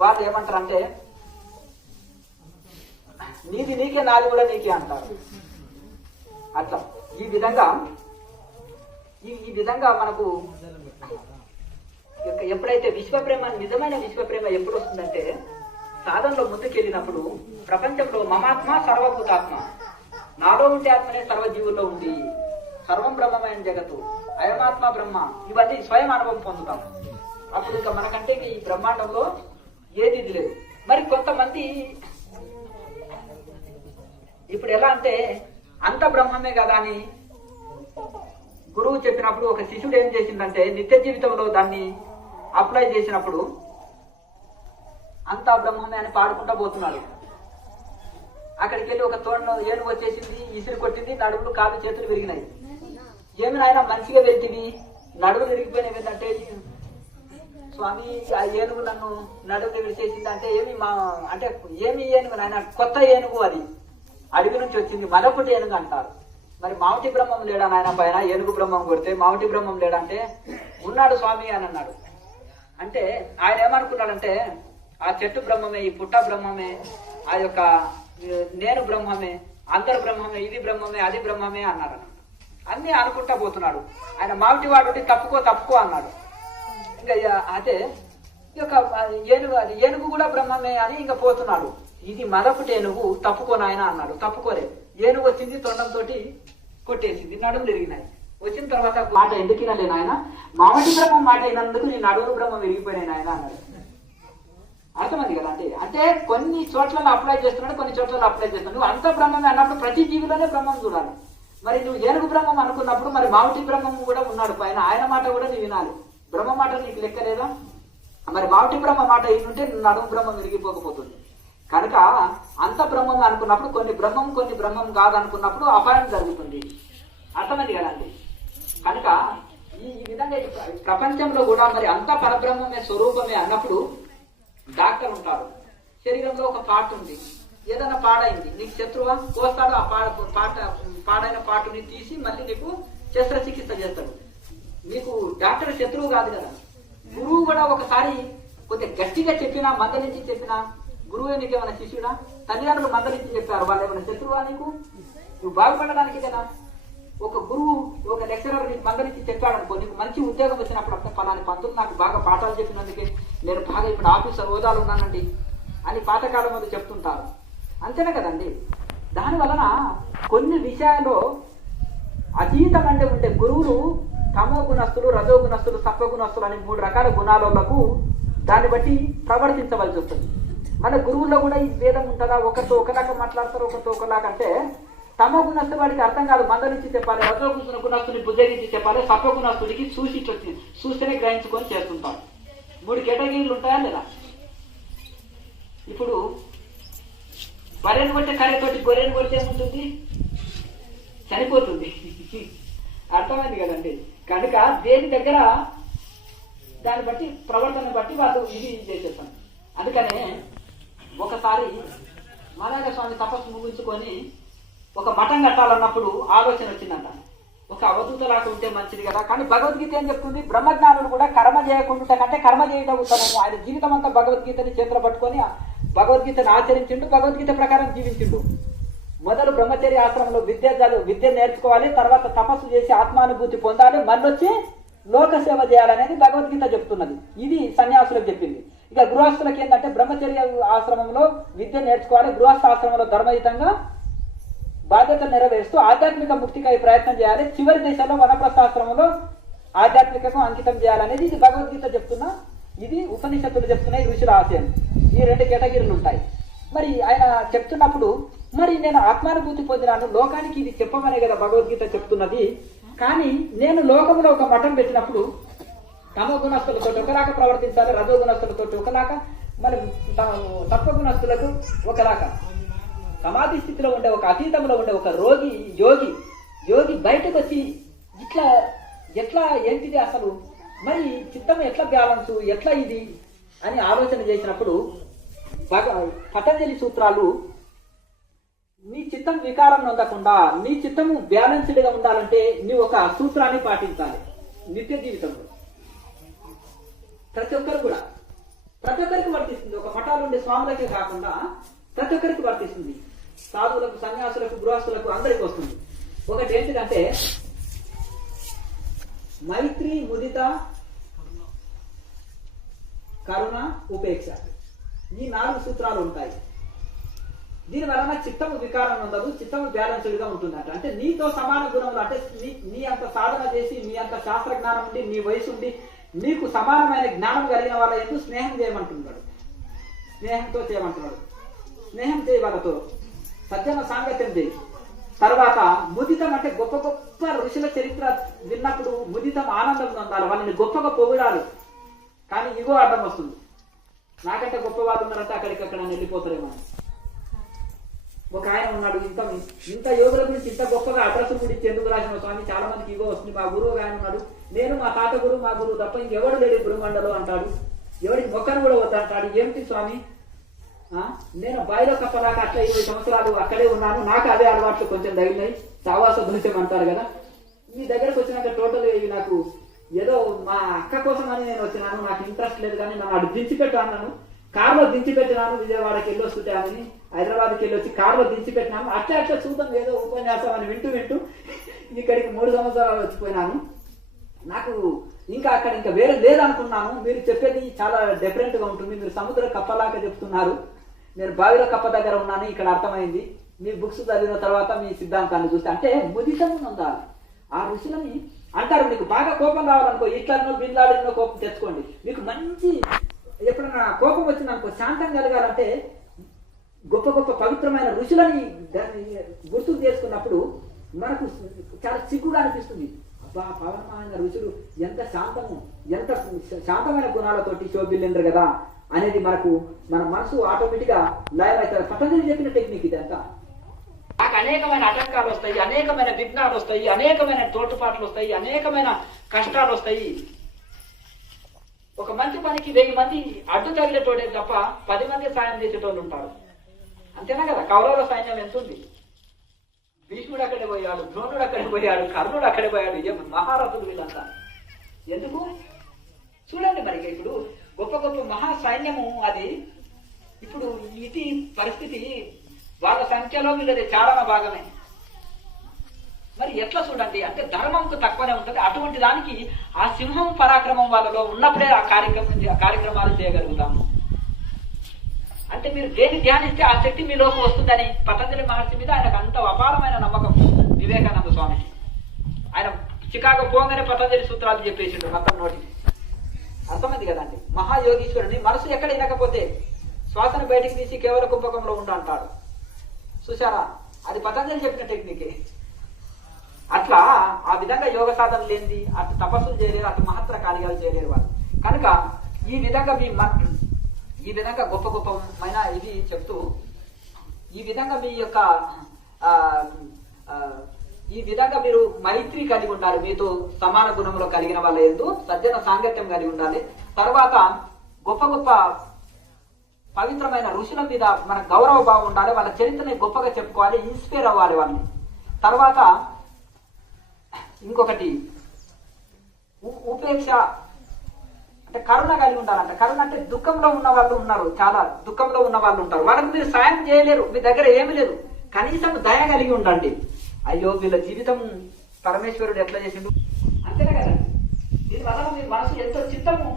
వాళ్ళు ఏమంటారంటే నీది నీకే, నాది కూడా నీకే అంటారు. అట్లా ఈ విధంగా మనకు ఎప్పుడైతే విశ్వప్రేమ, నిజమైన విశ్వప్రేమ ఎప్పుడు వస్తుందంటే సాధనలో ముందుకెళ్ళినప్పుడు ప్రపంచంలో మమాత్మ సర్వభూతాత్మ, నాలో ఉండే ఆత్మనే సర్వజీవుల్లో ఉంది, సర్వం బ్రహ్మమైన జగత్తు, అయమాత్మ బ్రహ్మ, ఇవన్నీ స్వయం అనుభవం పొందుతాం. అప్పుడు ఇంకా మనకంటే ఈ బ్రహ్మాండంలో ఏది ఇది లేదు. మరి కొంతమంది ఇప్పుడు ఎలా అంటే అంత బ్రహ్మమే కదా అని గురువు చెప్పినప్పుడు ఒక శిష్యుడు ఏం చేసిందంటే నిత్య జీవితంలో దాన్ని అప్లై చేసినప్పుడు అంతా బ్రహ్మమే అని పాడుకుంటా పోతున్నాడు. అక్కడికి వెళ్ళి ఒక ఏనుగు వచ్చేసింది, ఇసురు కొట్టింది, నడుములు కాలు చేతులు విరిగినాయి. ఏమి నాయన మంచిగా వెళ్తుంది, నడుములు విరిగిపోయినవి ఏంటంటే స్వామి ఆ ఏనుగు నన్ను నడుములు విరిచేసింది అంటే ఏమి ఏనుగు నాయన, కొత్త ఏనుగు, అది అడవి నుంచి వచ్చింది, మరొకటి ఏనుగు అంటారు. మరి మావటి బ్రహ్మం లేడా నాయన పైన, ఏనుగు బ్రహ్మం కొడితే మావటి బ్రహ్మం లేడంటే ఉన్నాడు స్వామి అని అన్నాడు. అంటే ఆయన ఏమనుకున్నాడంటే ఆ చెట్టు బ్రహ్మమే, ఈ పుట్ట బ్రహ్మమే, ఆ యొక్క నేను బ్రహ్మమే, అందరు బ్రహ్మమే, ఇది బ్రహ్మమే, అది బ్రహ్మమే అన్నారు. అన్ని అనుకుంటా పోతున్నాడు. ఆయన మావటి వాడు తప్పుకో అన్నాడు. ఇంకా అదే ఈ యొక్క ఏనుగు కూడా బ్రహ్మమే అని ఇంకా పోతున్నాడు. ఇది మరొకటి ఏనుగు, తప్పుకోనాయన అన్నాడు. తప్పుకోలే, ఏనుగు వచ్చింది, తొండంతో కొట్టేసింది, నడుము తిరిగినాయి. వచ్చిన తర్వాత మాట ఎందుకు వినలే నాయన, మావటి బ్రహ్మం మాట అయినందుకు నీ నడుము బ్రహ్మం విరిగిపోయినాయి నాయన అన్నాడు. అర్థమైంది కదా? అంటే కొన్ని చోట్ల అప్లై చేస్తున్నాడు, కొన్ని చోట్ల అప్లై చేస్తున్నాడు. నువ్వు అంత బ్రహ్మమే అన్నప్పుడు ప్రతి జీవిలోనే బ్రహ్మం చూడాలి. మరి నువ్వు ఏనుగు బ్రహ్మం అనుకున్నప్పుడు మరి మావటి బ్రహ్మం కూడా ఉన్నాడు పైన, ఆయన మాట కూడా నువ్వు వినాలి. బ్రహ్మ మాట నీకు లెక్కలేదా? మరి మావటి బ్రహ్మ మాట ఏంటంటే నడుము బ్రహ్మం విరిగిపోకపోతుంది. కనుక అంత బ్రహ్మం అనుకున్నప్పుడు కొన్ని బ్రహ్మం కాదనుకున్నప్పుడు అపాయం జరుగుతుంది. అర్థమైంది కదండి? కనుక ఈ విధంగా ప్రపంచంలో కూడా మరి అంతా పరబ్రహ్మమే స్వరూపమే అన్నప్పుడు డాక్టర్ ఉంటారు, శరీరంలో ఒక పార్ట్ ఉంది, ఏదైనా పాడైంది, నీకు శత్రువా కోస్తాడు, ఆ పాడైన పాటుని తీసి మళ్ళీ నీకు శస్త్రచికిత్స చేస్తాడు. నీకు డాక్టర్ శత్రువు కాదు కదా. గురువు కూడా ఒకసారి కొద్దిగా గట్టిగా చెప్పినా, మందలించి చెప్పినా, గురువు నీకు ఏమైనా శిష్యుడా? తల్లిదండ్రులు మందలించి చెప్పారు, వాళ్ళు ఏమైనా శత్రువా నీకు? నువ్వు బాగుపడడానికి కదా. ఒక గురువు ఒక లెక్చరర్ నీకు మందలించి చెప్పాడు అనుకో, నీకు మంచి ఉద్యోగం వచ్చినప్పుడు అంటే ఫలాని పంతులు నాకు బాగా పాఠాలు చెప్పినందుకే నేను బాగా ఇప్పుడు ఆఫీసర్ హోదాలు ఉన్నానండి అని పాతకాలం ముందు చెప్తుంటారు. అంతేనే కదండి. దానివలన కొన్ని విషయాల్లో అతీతం అంటే ఉండే గురువులు తమో గుణస్తులు, రజో గుణస్తులు, సత్వ గుణస్తులు అని 3 రకాల గుణాలకు దాన్ని బట్టి ప్రవర్తించవలసి వస్తుంది. మన గురువుల్లో కూడా ఈ భేదం ఉంటుందా? ఒకరితో ఒకలాగా మాట్లాడతారు, ఒకరితో ఒకలాగా. అంటే తమో గుణస్తులు వాడికి అర్థం కాదు, మందలించి చెప్పాలి. రజో గుణస్తుని బుజ్జగించి చెప్పాలి. సత్వ గుణస్తుడికి చూస్తేనే గ్రహించుకొని చేస్తుంటాం. 3 కేటగిరీలు ఉంటాయా లేదా? ఇప్పుడు బర్రెను కొట్టే కర్రెతోటి గొర్రెను కొడితే ఏముంటుంది? చనిపోతుంది. అర్థమైంది కదండి. కనుక దేని దగ్గర దాన్ని బట్టి ప్రవర్తన బట్టి వాళ్ళు ఇది చేసేస్తాను. అందుకనే ఒకసారి మాదాగ స్వామి తపస్సు ముగించుకొని ఒక మఠం కట్టాలన్నప్పుడు ఆలోచన వచ్చిందంట. ఒక అవధూతలాగా ఉంటే మంచిది కదా. కానీ భగవద్గీత ఏం చెప్తుంది? బ్రహ్మజ్ఞానులు కూడా కర్మ చేయకుండా కంటే కర్మ చేయడం ఉత్తమము. ఆయన జీవితం అంతా భగవద్గీతని చేతులు పట్టుకొని భగవద్గీతను ఆచరించిండు, భగవద్గీత ప్రకారం జీవించిండు. మొదలు బ్రహ్మచర్య ఆశ్రమంలో విద్య నేర్చుకోవాలి, తర్వాత తపస్సు చేసి ఆత్మానుభూతి పొందాలి, మళ్ళొచ్చి లోక సేవ చేయాలనేది భగవద్గీత చెప్తున్నది. ఇది సన్యాసులకు చెప్పింది. ఇక గృహస్థులకి ఏంటంటే బ్రహ్మచర్య ఆశ్రమంలో విద్య నేర్చుకోవాలి, గృహస్థ ఆశ్రమంలో ధర్మయుతంగా బాధ్యత నెరవేరుస్తూ ఆధ్యాత్మిక ముక్తికై ప్రయత్నం చేయాలి, చివరి దశలో వనప్రస్థాశ్రమంలో ఆధ్యాత్మికకు అంకితం చేయాలనేది ఇది భగవద్గీత చెప్తున్నా, ఇది ఉపనిషత్తులు చెప్తున్నాయి, ఋషుల ఆశయం. ఈ 2 కేటగిరీలు ఉంటాయి. మరి ఆయన చెప్తున్నప్పుడు మరి నేను ఆత్మానుభూతి పొందినాను, లోకానికి ఇది చెప్పమనే కదా భగవద్గీత చెప్తున్నది. కానీ నేను లోకంలో ఒక మఠం పెట్టినప్పుడు తమో గుణస్తులతో ఒకలాగా ప్రవర్తించాలి, రజో గుణస్తులతో ఒకలాగా, మరి తత్వగుణస్తులకు ఒకలాగా. సమాధి స్థితిలో ఉండే ఒక అతీతంలో ఉండే ఒక యోగి బయటకు వచ్చి ఎట్లా ఏంటిది అసలు, మరి చిత్తం ఎట్లా బ్యాలెన్స్, ఎట్లా ఇది అని ఆలోచన చేసినప్పుడు పతంజలి సూత్రాలు నీ చిత్తం వికారం నొందకుండా, నీ చిత్తము బ్యాలెన్స్డ్గా ఉండాలంటే నీ ఒక సూత్రాన్ని పాటించాలి నిత్య జీవితంలో. ప్రతి ఒక్కరికి వర్తిస్తుంది. ఒక మఠాలు ఉండే స్వాములకే కాకుండా ప్రతి ఒక్కరికి వర్తిస్తుంది. సాధువులకు, సన్యాసులకు, గృహస్థులకు అందరికి వస్తుంది. ఒకటి ఏంటిదంటే మైత్రి, ముదిత, కరుణ, ఉపేక్ష. ఈ 4 సూత్రాలు ఉంటాయి. దీని వలన చిత్తము వికారం ఉండదు, చిత్తము బ్యాలెన్స్డ్ గా ఉంటుందట. అంటే నీతో సమాన గుణములు, అంటే నీ అంత సాధన చేసి, నీ అంత శాస్త్ర జ్ఞానం ఉండి, నీ వయసు ఉండి, నీకు సమానమైన జ్ఞానం కలిగిన వాళ్ళ ఎందుకు స్నేహం చేయమంటున్నాడు, స్నేహంతో చేయమంటున్నాడు. స్నేహం చేయి వాళ్ళతో, సజ్జన సాంగత్యం చేయి. తర్వాత ముదితం అంటే గొప్ప గొప్ప ఋషుల చరిత్ర విన్నప్పుడు ముదితం ఆనందం పొందాలి, వాళ్ళని గొప్పగా పొగిడాలి. కానీ ఇగో అడ్డం వస్తుంది. నాకంటే గొప్ప వాళ్ళు ఉన్నారంటే అక్కడికక్కడ వెళ్ళిపోతారేమో. ఒక ఆయన ఉన్నాడు, ఇంత యోగుల గురించి ఇంత గొప్పగా అడ్రస్ గురించి ఎందుకు రాసిన స్వామి, చాలా మందికి ఇగో వస్తుంది. మా గురువు ఆయన ఉన్నాడు, నేను మా తాత గురువు, మా గురువు తప్ప ఇంకెవడు లేడు గురుమండలో అంటాడు. ఎవరికి మొక్కను కూడా వద్దంటాడు. ఏమిటి స్వామి, నేను బాయిలో కప్పలాగా అట్లా 20 సంవత్సరాలు అక్కడే ఉన్నాను, నాకు అదే అలవాట్లు కొంచెం తగిలినాయి, సావాస దృశ్యం అంటారు కదా. మీ దగ్గరకు వచ్చినాక టోటల్ ఇవి నాకు ఏదో మా అక్క కోసం అని నేను వచ్చినాను, నాకు ఇంట్రెస్ట్ లేదు, కానీ నన్ను అటు దించిపెట్టు అన్నాను. కారులో దించిపెట్టినాను, విజయవాడకి వెళ్ళి వస్తుంటామని, హైదరాబాద్కి వెళ్ళి వచ్చి కారులో దించిపెట్టినాను. అట్లా చూద్దాం ఏదో ఉపన్యాసం అని వింటూ ఇక్కడికి 3 సంవత్సరాలు వచ్చిపోయినాను. నాకు ఇంకా అక్కడ ఇంకా వేరే లేదనుకున్నాను. మీరు చెప్పేది చాలా డిఫరెంట్ గా ఉంటుంది, మీరు సముద్ర కప్పలాగా చెప్తున్నారు, నేను బావిలో కప్ప దగ్గర ఉన్నాను, ఇక్కడ అర్థమైంది. మీ బుక్స్ చదివిన తర్వాత మీ సిద్ధాంతాన్ని చూస్తే అంటే ముదితం ఉండాలి. ఆ ఋషులని అంటారు, మీకు బాగా కోపం రావాలనుకో, ఇట్లనో బిల్లాడినో కోపం తెచ్చుకోండి. మీకు మంచి ఎప్పుడన్నా కోపం వచ్చిందనుకో, శాంతం కలగాలంటే గొప్ప గొప్ప పవిత్రమైన ఋషులని గుర్తు చేసుకున్నప్పుడు మనకు చాలా సిగ్గుగా అనిపిస్తుంది. అబ్బా, పవనమైన ఋషులు ఎంత శాంతమైన గుణాలతోటి శోభిల్లిండ్రు కదా అనేది మన మనసు ఆటోమేటిక్ గా లయం అవుతుంది. పతంజలి చెప్పిన టెక్నిక్ ఇదంతా. నాకు అనేకమైన ఆటంకాలు వస్తాయి, అనేకమైన విఘ్నాలు వస్తాయి, అనేకమైన తోటుపాట్లు వస్తాయి, అనేకమైన కష్టాలు వస్తాయి. ఒక మంచి పనికి 1000 మంది అడ్డు తగిలేటోడే తప్ప 10 మంది సాయం చేసేటోళ్ళు ఉంటారు. అంతేనా కదా? కౌరవుల సైన్యం ఎంత ఉంది? భీష్ముడు అక్కడే పోయాడు, ద్రోణుడు అక్కడే పోయాడు, కర్ణుడు అక్కడే పోయాడు, మహారథులు వీళ్ళంతా. ఎందుకు? చూడండి మరి ఇప్పుడు గొప్ప గొప్ప మహా సైన్యము అది. ఇప్పుడు ఇది పరిస్థితి, వాళ్ళ సంఖ్యలో వీళ్ళది చారణ భాగమే. మరి ఎట్లా చూడండి అంటే ధర్మంకు తక్కువనే ఉంటుంది. అటువంటి దానికి ఆ సింహం పరాక్రమం వాళ్ళలో ఉన్నప్పుడే ఆ కార్యక్రమాలు చేయగలుగుతాము. అంటే మీరు దేన్ని ధ్యానిస్తే ఆ శక్తి మీలోకి వస్తుందని పతంజలి మహర్షి మీద ఆయనకు అంత అపారమైన నమ్మకం వివేకానంద స్వామికి. ఆయన చికాగో పోగానే పతంజలి సూత్రాలు చెప్పేసిండు మొత్తం నోటికి. అర్థమైంది కదండి? మహాయోగీశ్వరుని మనసు ఎక్కడ వినకపోతే శ్వాసను బయటికి తీసి కేవల కుంభకంలో అంటాడు. చూసారా? అది పతంజలి చెప్పిన టెక్నికే. అట్లా ఆ విధంగా యోగ సాధన లేనిది అటు తపస్సులు చేయలేరు, అటు మహత్తర కార్యాలు చేయలేరు వాళ్ళు. కనుక ఈ విధంగా గొప్ప గొప్పమైన ఇది చెప్తూ ఈ విధంగా మీ యొక్క ఈ విధంగా మీరు మైత్రి కలిగి ఉండాలి. మీతో సమాన గుణంలో కలిగిన వాళ్ళ యందు సజ్జన సాంగత్యం కలిగి ఉండాలి. తర్వాత గొప్ప గొప్ప పవిత్రమైన ఋషుల మీద మన గౌరవ భావం ఉండాలి. వాళ్ళ చరిత్రని గొప్పగా చెప్పుకోవాలి, ఇన్స్పైర్ అవ్వాలి వాళ్ళని. తర్వాత ఇంకొకటి ఉపేక్ష అంటే కరుణ కలిగి ఉండాలంట. కరుణ అంటే దుఃఖంలో ఉన్న వాళ్ళు ఉన్నారు, చాలా దుఃఖంలో ఉన్న వాళ్ళు ఉంటారు. వాళ్ళకి మీరు సాయం చేయలేరు, మీ దగ్గర ఏమి లేదు, కనీసం దయ కలిగి ఉండండి. అయ్యో వీళ్ళ జీవితం పరమేశ్వరుడు ఎట్లా చేసిండు, అంతేనా కదా? దీనివల్ల మీ మనసు ఎంతో చిత్తము,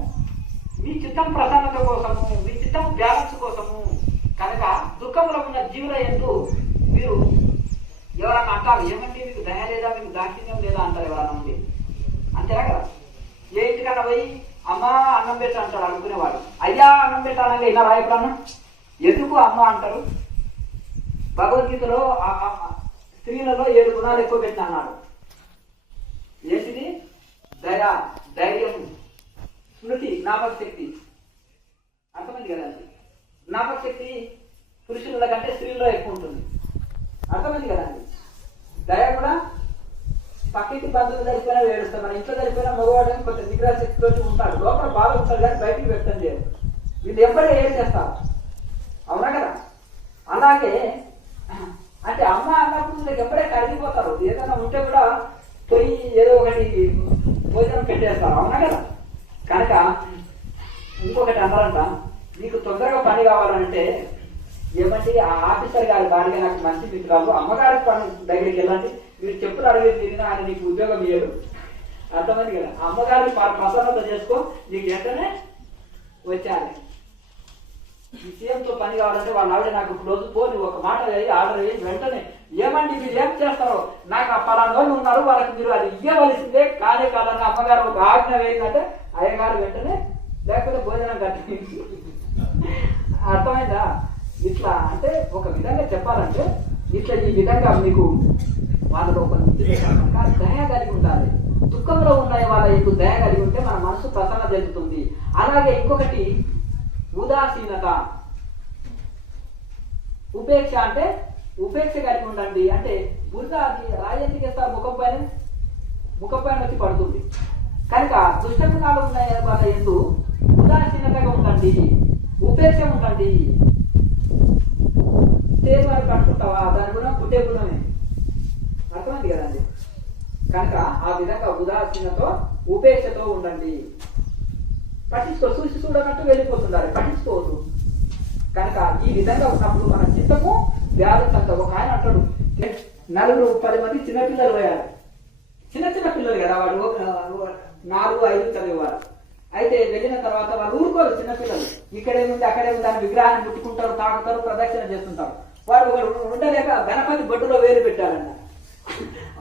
మీ చిత్తం ప్రసన్నత కోసము, మీ చిత్తం బ్యాలెన్స్ కోసము. కనుక దుఃఖంలో ఉన్న జీవుల ఎందు మీరు ఎవరన్నా అంటారు, ఏమంటే మీకు దయ లేదా, మీకు దాక్షిణ్యం లేదా అంటారు ఎవరన్నా ఉంది. అంతేనా కదా? ఏ ఇంటికన్నా పోయి అమ్మ అన్నం పెట్ట అంటాడు అనుకునేవాడు. అయ్యా అన్నం పెట్టాలని ఇలా రాయప్పుడన్నా ఎందుకు అమ్మ అంటారు? భగవద్గీతలో స్త్రీలలో 7 గుణాలు ఎక్కువ పెట్టిన అన్నాడు. ఏంటిది? దయ, ధైర్యం, స్మృతి, జ్ఞాపక శక్తి. అర్థమైంది కదండి? జ్ఞాపక శక్తి పురుషుల కంటే స్త్రీల్లో ఎక్కువ ఉంటుంది. అర్థమైంది కదండి? దయ కూడా పక్కింటి బంధువులు జరిపోయినా ఏడుస్తాం, మన ఇంట్లో జరిపోయినా మగవాడని కొంచెం నిగ్రహ శక్తితో ఉంటాడు, లోపల బాగా ఉంటాడు కానీ బయటికి వ్యక్తం చేయరు. వీళ్ళు ఎప్పుడే ఏం చేస్తారు, అవునా కదా? అలాగే అంటే అమ్మ అన్నప్పుడు మీకు ఎప్పుడే కరిగిపోతారు. ఏదైనా ఉంటే కూడా పోయి ఏదో ఒకటి భోజనం పెట్టేస్తారు, అవునా కదా? కనుక ఇంకొకటి అన్నారంట, మీకు తొందరగా పని కావాలంటే ఏమంటే ఆ ఆఫీసర్ గారి భార్య నాకు మంచి మిత్రాలు, అమ్మగారి పని దగ్గరికి వెళ్ళండి, మీరు చెప్పులు అడిగేది తిరిగినా ఆయన నీకు ఉద్యోగం ఇయ్యడు. అర్థమైంది కదా? అమ్మగారి ప్రసన్నత చేసుకో, నీకు వెంటనే వచ్చాలి. ఈ సీఎంతో పని కావాలంటే వాళ్ళ ఆవిడ నాకు క్లోజ్ పో, నువ్వు ఒక మాట వేయి, ఆర్డర్ వేయి, వెంటనే ఏమండి మీరు ఏం చేస్తారో, నాకు ఆ పలానా వాళ్ళు ఉన్నారు వాళ్ళకి మీరు అది ఇవ్వవలసిందే, కానీ కాదని అమ్మగారు ఒక ఆజ్ఞ వేయిందంటే అయ్యగారు వెంటనే, లేకపోతే భోజనం కట్టి. అర్థమైందా? ఇట్లా అంటే ఒక విధంగా చెప్పాలంటే ఇట్లా ఈ విధంగా మీకు వాళ్ళలో ఒక దయ కలిగి ఉండాలి. దుఃఖంలో ఉన్నాయి వాళ్ళ ఎక్కువ దయ కలిగి ఉంటే మన మనసు ప్రసన్న చెందుతుంది. అలాగే ఇంకొకటి ఉదాసీనత, ఉపేక్ష అంటే ఉపేక్ష కలిగి ఉండండి. అంటే బురద అది రాజెందుకు వేస్తారు ముఖం పైన వచ్చి పడుతుంది. కనుక దుష్టగుణాలు ఉన్నాయి వాళ్ళ ఎందు ఉదాసీనతగా ఉండండి, ఉపేక్ష ఉండండి. తేరు వారు కట్టుకుంటావా, దాని గుణం పుట్టే గుణమే. అర్థమైంది కదండి? కనుక ఆ విధంగా ఉదాసీనతో ఉపేక్షతో ఉండండి. చూసి చూడనట్టు వెళ్ళిపోతున్నారు, పట్టించుకోవద్దు. కనుక ఈ విధంగా ఉన్నప్పుడు మన చిత్తము బ్యాలెన్స్ అంతా. ఒక ఆయన అంటాడు, 9-10 మంది చిన్నపిల్లలు పోయారు. చిన్న పిల్లలు కదా, వాడు 4-5 చదివేవారు. అయితే వెళ్ళిన తర్వాత వాళ్ళు ఊరుకోరు చిన్నపిల్లలు, ఇక్కడేముంది అక్కడేముంది అని విగ్రహాన్ని ముట్టుకుంటారు, తాగుతారు, ప్రదక్షిణ చేస్తుంటారు. వాడు ఉండలేక గణపతి బొడ్డులో వేలు పెట్టారన్న.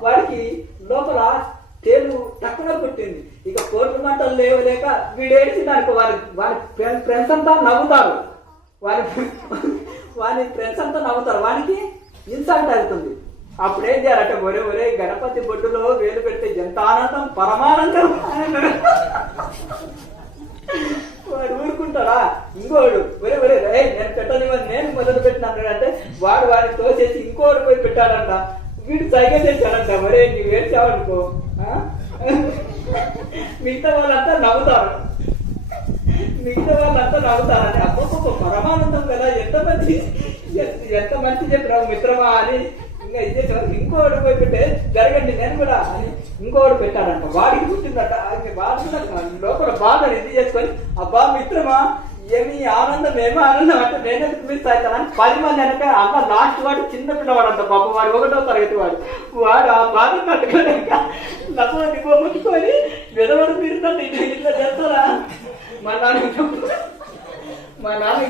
వాడికి లోపల తేలు తక్కువ పుట్టింది. ఇక కోర్టు మంటలు లేవలేక వీడేడిచి దానికి వారి ఫ్రెండ్స్ అంతా నవ్వుతారు, వారి ఫ్రెండ్స్ అంతా నవ్వుతారు, వానికి ఇన్సల్ట్ అవుతుంది. అప్పుడు ఏం చేయాలంటే, ఒరే గణపతి బొడ్డులో వేలు పెడితే ఎంత ఆనందం, పరమానందం. వాడు ఊరుకుంటాడా? ఇంకోడు ఒరే ఒరే నేను పెట్టనివ్వని నేను మొదలు పెట్టినాడు అంటే వాడు వాడిని తోసేసి ఇంకోడు పోయి పెట్టాడంట. వీడు సైకిల్ చేశాడంట. ఒరే నువ్వు వేసావనుకో మిగతా వాళ్ళంతా నవ్వుతారు. నవ్వుతారని అబ్బొప్ప పరమానందం కదా, ఎంత మంచి చెప్పినావు మిత్రమా అని ఇంకా ఇచ్చేసేవారు. ఇంకోటి పోయి పెట్టే జరగండి నేను కూడా అని ఇంకోటి పెట్టాడంట. వాడికి పుట్టిందట. వాడు లోపల బాధని ఇది చేసుకొని అబ్బా మిత్రమా ఏమి ఆనందం ఏమో ఆనందం అంటే నేనెందుకు మిస్ అవుతానని 10 మంది వెనక అమ్మ లాస్ట్ వాడు చిన్న పిల్లవాడంట పాప. వాడు 1వ తరగతి వాడు ఆ బాధ కట్టుకోలేక నవ్వుని ముట్టుకొని విధవడు తీరుతాడు. ఇట్లా చేస్తారా మా నాన్నకి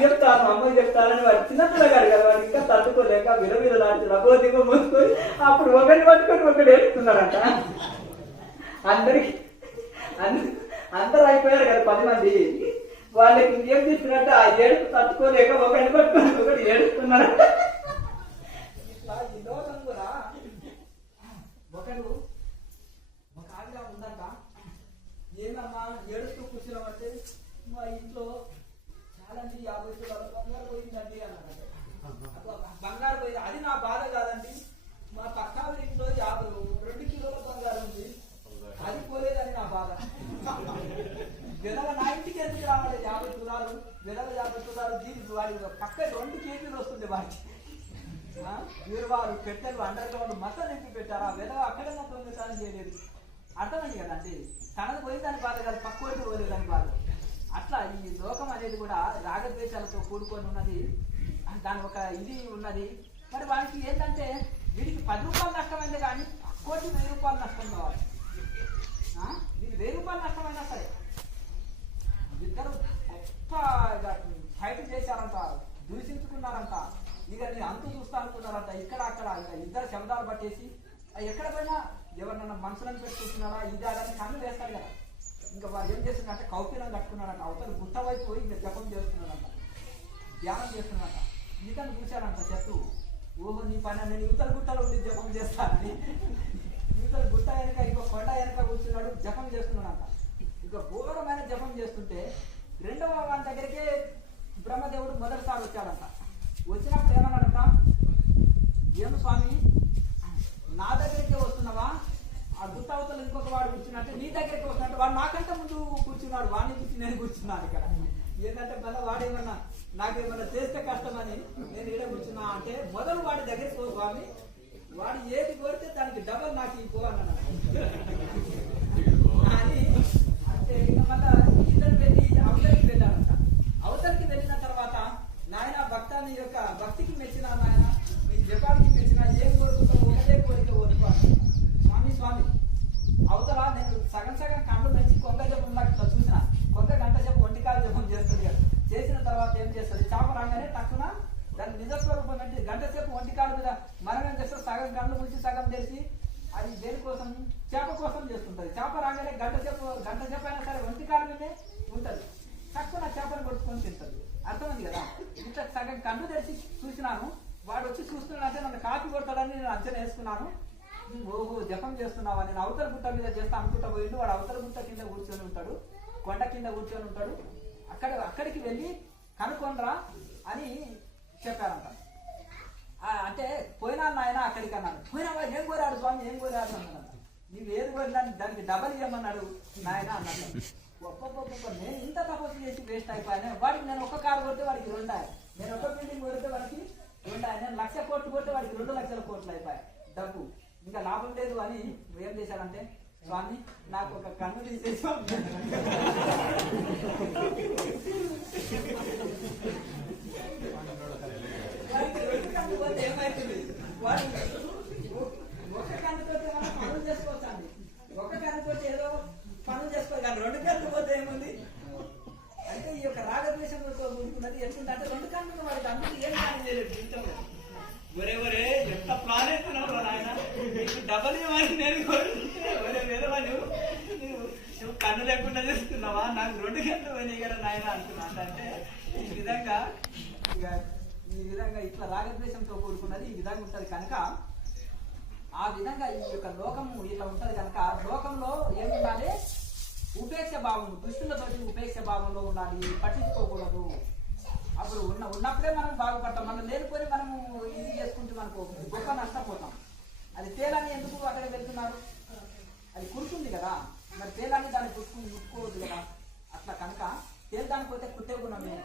చెప్తాను, మా అమ్మకి చెప్తానని వాడు చిన్నపిల్లగాడు కదా, వాడు ఇంకా తట్టుకోలేక విలవిలలాంటి లభో దిగో మూసుకొని అప్పుడు ఒకరిని పట్టుకొని ఒకటి ఏడుస్తున్నాడంట. అందరూ అయిపోయారు కదా 10 మంది. వాళ్ళకి ఇంకేం చెప్పినట్టు ఆ ఏడుపు తట్టుకోలేక ఒకరిని పట్టుకొని ఒకటి ఏడుస్తున్నాడంట. ఇట్లా ఈ లోకం కూడా ఒక ఆవిడ ఉందంట. ఏమమ్మా ఏడుస్తూ కూర్చున్నామంటే మా ఇంట్లో చాలా 50 తులాల బంగారు పోయిందండి అన్నాడు. బంగారు పోయింది అది నా బాధ కాదండి. మా పక్క ఇంట్లో 2 కిలోల బంగారం ఉంది, అది పోలేదని నా బాధ. విధవ నా ఇంటికి ఎందుకు రావాలి 50 తులాలు, విధవ 50 తులాలు దీనికి వాడి పక్క 2 కేజీలు వస్తుంది వాడికి. వీరువారు పెట్టెలు అండర్ గ్రౌండ్ మొత్తం నింపి పెట్టారు. ఆ విధవ అక్కడన్నా దొంగతనం చేయలేదు. అర్థమైంది కదండి. తనకు పోయిందని బాధ కాదు, పక్కోటి పోలేదని బాధ. అట్లా ఈ లోకం అనేది కూడా రాగద్వేషాలతో కూడుకొని ఉన్నది. దాని ఒక ఇది ఉన్నది. మరి వానికి ఏంటంటే వీడికి 10 రూపాయలు నష్టమైంది కానీ పక్కోటి 1000 రూపాయలు నష్టం కావాలి. వీడు 1000 రూపాయలు నష్టమైనా సరే ఇద్దరు గొప్ప ఫైట్ చేశారంట, దూషించుకున్నారంట. ఇక నేను అంతు చూస్తా అనుకున్నారంట. ఇక్కడ అక్కడ ఇద్దరు శబ్దాలు పట్టేసి ఎక్కడ పోయినా ఎవరినన్నా మనుషులను పెట్టుకుంటున్నారా ఇది అదని కన్ను వేస్తారు కదా. ఇంకా వాడు ఏం చేస్తున్నారంటే కౌపీనం కట్టుకున్నాడంట. అవతల గుట్ట వైపు పోయి ఇంకా జపం చేస్తున్నాడంట, ధ్యానం చేస్తున్నాడంట. ఇతను కూర్చాడంట చెట్టు. ఓహో నీ పని నేను యువతల గుట్టలో ఉండి జపం చేస్తానని యువతల గుట్ట వెనక ఇంకో కొండ వెనక కూర్చున్నాడు, జపం చేస్తున్నాడంట. ఇంకా ఘోరమైన జపం చేస్తుంటే 2వ వాని దగ్గరికే బ్రహ్మదేవుడు మొదటిసారి వచ్చాడంట. వచ్చినప్పుడు ఏమన్నాడంట, ఏం స్వామి నా దగ్గరికే వస్తున్నావా? ఆ గుట్ట అవతల ఇంకొక వాడు కూర్చున్నట్టే నీ దగ్గరికి వస్తున్నట్టు వాడు నాకంటే ముందు కూర్చున్నాడు, వాడిని కూర్చుని నేను కూర్చున్నాను ఇక్కడ. ఏంటంటే మళ్ళీ వాడేమన్నా నాకేమన్నా చేస్తే కష్టమని నేను ఈడ కూర్చున్నా అంటే మొదలు వాడి దగ్గరికి పో స్వామి, వాడు ఏది కోరితే దానికి డబల్ నాకు ఇవ్వు అన్నాడు అని. అంటే ఇక మళ్ళా ఇద్దరు వెళ్ళి అవతలికి వెళ్ళాడంట. అవతలికి వెళ్ళిన తర్వాత నాయన భక్తాన్ని యొక్క భక్తికి మెచ్చిన నాయన, నీ జపానికి మెచ్చిన ఏం కోరుకుంటావు ఒకటే కోరిక కోరుకో. స్వామి అవతల నేను సగం కళ్ళు మంచి కొంగ జపం ఇట్లా చూసిన కొంగ గంట జపం 1 కాలు జపం చేస్తుంది కదా. చేసిన తర్వాత ఏం చేస్తుంది, చేప రాగానే తక్కువ దాని నిజస్వరూపం ఏంటి, గంట సేపు 1 కాలు మీద మనం ఏం చేస్తాం, సగం కళ్ళు ముంచి సగం చేసి అది దేనికోసం, చేప కోసం చేస్తుంటది. చేప రాగానే గంట సేపు అయినా సరే 1 కాలు మీదే ఉంటుంది, తక్కువ చేపను కొట్టుకొని తింటుంది. అర్థమైంది కదా. ఇంత సగం కళ్ళు తెరిచి చూసినాను, వాడు వచ్చి చూస్తున్నాడంటే నన్ను కాపీ కొడతాడని నేను అంచనా వేసుకున్నాను. ఓహో జపం చేస్తున్నావా, నేను అవతల గుట్ట మీద చేస్తా అనుకుంటా పోయిండు. వాడు అవతల గుట్ట కింద కూర్చొని ఉంటాడు, కొండ కింద కూర్చొని ఉంటాడు. అక్కడికి వెళ్ళి కనుక్కొనరా అని చెప్పారంట. అంటే పోయినా నాయన అక్కడికి అన్నాడు. పోయినావా, ఏం కోరాడు స్వామి, ఏం కోరాడు అన్నాడు. నీవు ఏది కోరినా దానికి డబల్ ఇవ్వమన్నాడు నాయన అన్నాడు. ఒక్కొక్క నేను ఇంత తపస్సు చేసి వేస్ట్ అయిపోయాను. వాడికి నేను 1 కారు కొడితే వాడికి 2, నేను 1 బిల్డింగ్ కొడితే వాడికి 2, నేను 1,00,000 కోట్లు కొడితే వాడికి 2,00,000 కోట్లు అయిపోయాయి డబ్బు. ఇంకా లాభం లేదు అని ఏం చేశాడంటే, స్వామి నాకు ఒక కన్ను తీసేసి ఏమైతుంది, వాడు 1 కన్నుతో మనం పనులు చేసుకోవచ్చు అండి. 1 కన్నుతో ఏదో పనులు చేసుకోవాలి కానీ 2 కన్ను పోతే ఏముంది అంటే ఈ యొక్క రాగద్వేషంతో కూడుకున్నది. ఎట్లుందంటే 2 కన్నులు వాడికి అందరూ ఏం కానీ చేయలేదు. ఒరే ఎంత ప్లాన్ వేస్తున్నావు నాయన, డబల్ ఇవ్వని నేను నువ్వు కన్ను లేకుండా చేస్తున్నావా, నాకు 2 గంటలు పోయినాయి కదా నాయన అంటున్నా. అంటే ఈ విధంగా ఇట్లా రాగద్వేషంతో కూడుకున్నది ఈ విధంగా ఉంటది కనుక, ఆ విధంగా ఈ యొక్క లోకము ఇట్లా ఉంటది కనుక లోకంలో ఏమి ఉండాలి, ఉపేక్ష భావము, దుష్టులతోటి ఉపేక్ష భావంలో ఉండాలి, పట్టించుకోకూడదు. అప్పుడు ఉన్నప్పుడే మనం బాగుపడతాం. మనం లేనిపోయి మనము ఇది చేసుకుంటే మనకు గొప్ప నష్టపోతాం. అది తేలని ఎందుకు అక్కడ వెళ్తున్నారు? అది కుడుతుంది కదా, మరి తేలాన్ని దాన్ని ముట్టుకోవద్దు కదా. అట్లా కనుక తేల్దానికి పోతే కుట్టే గుణమే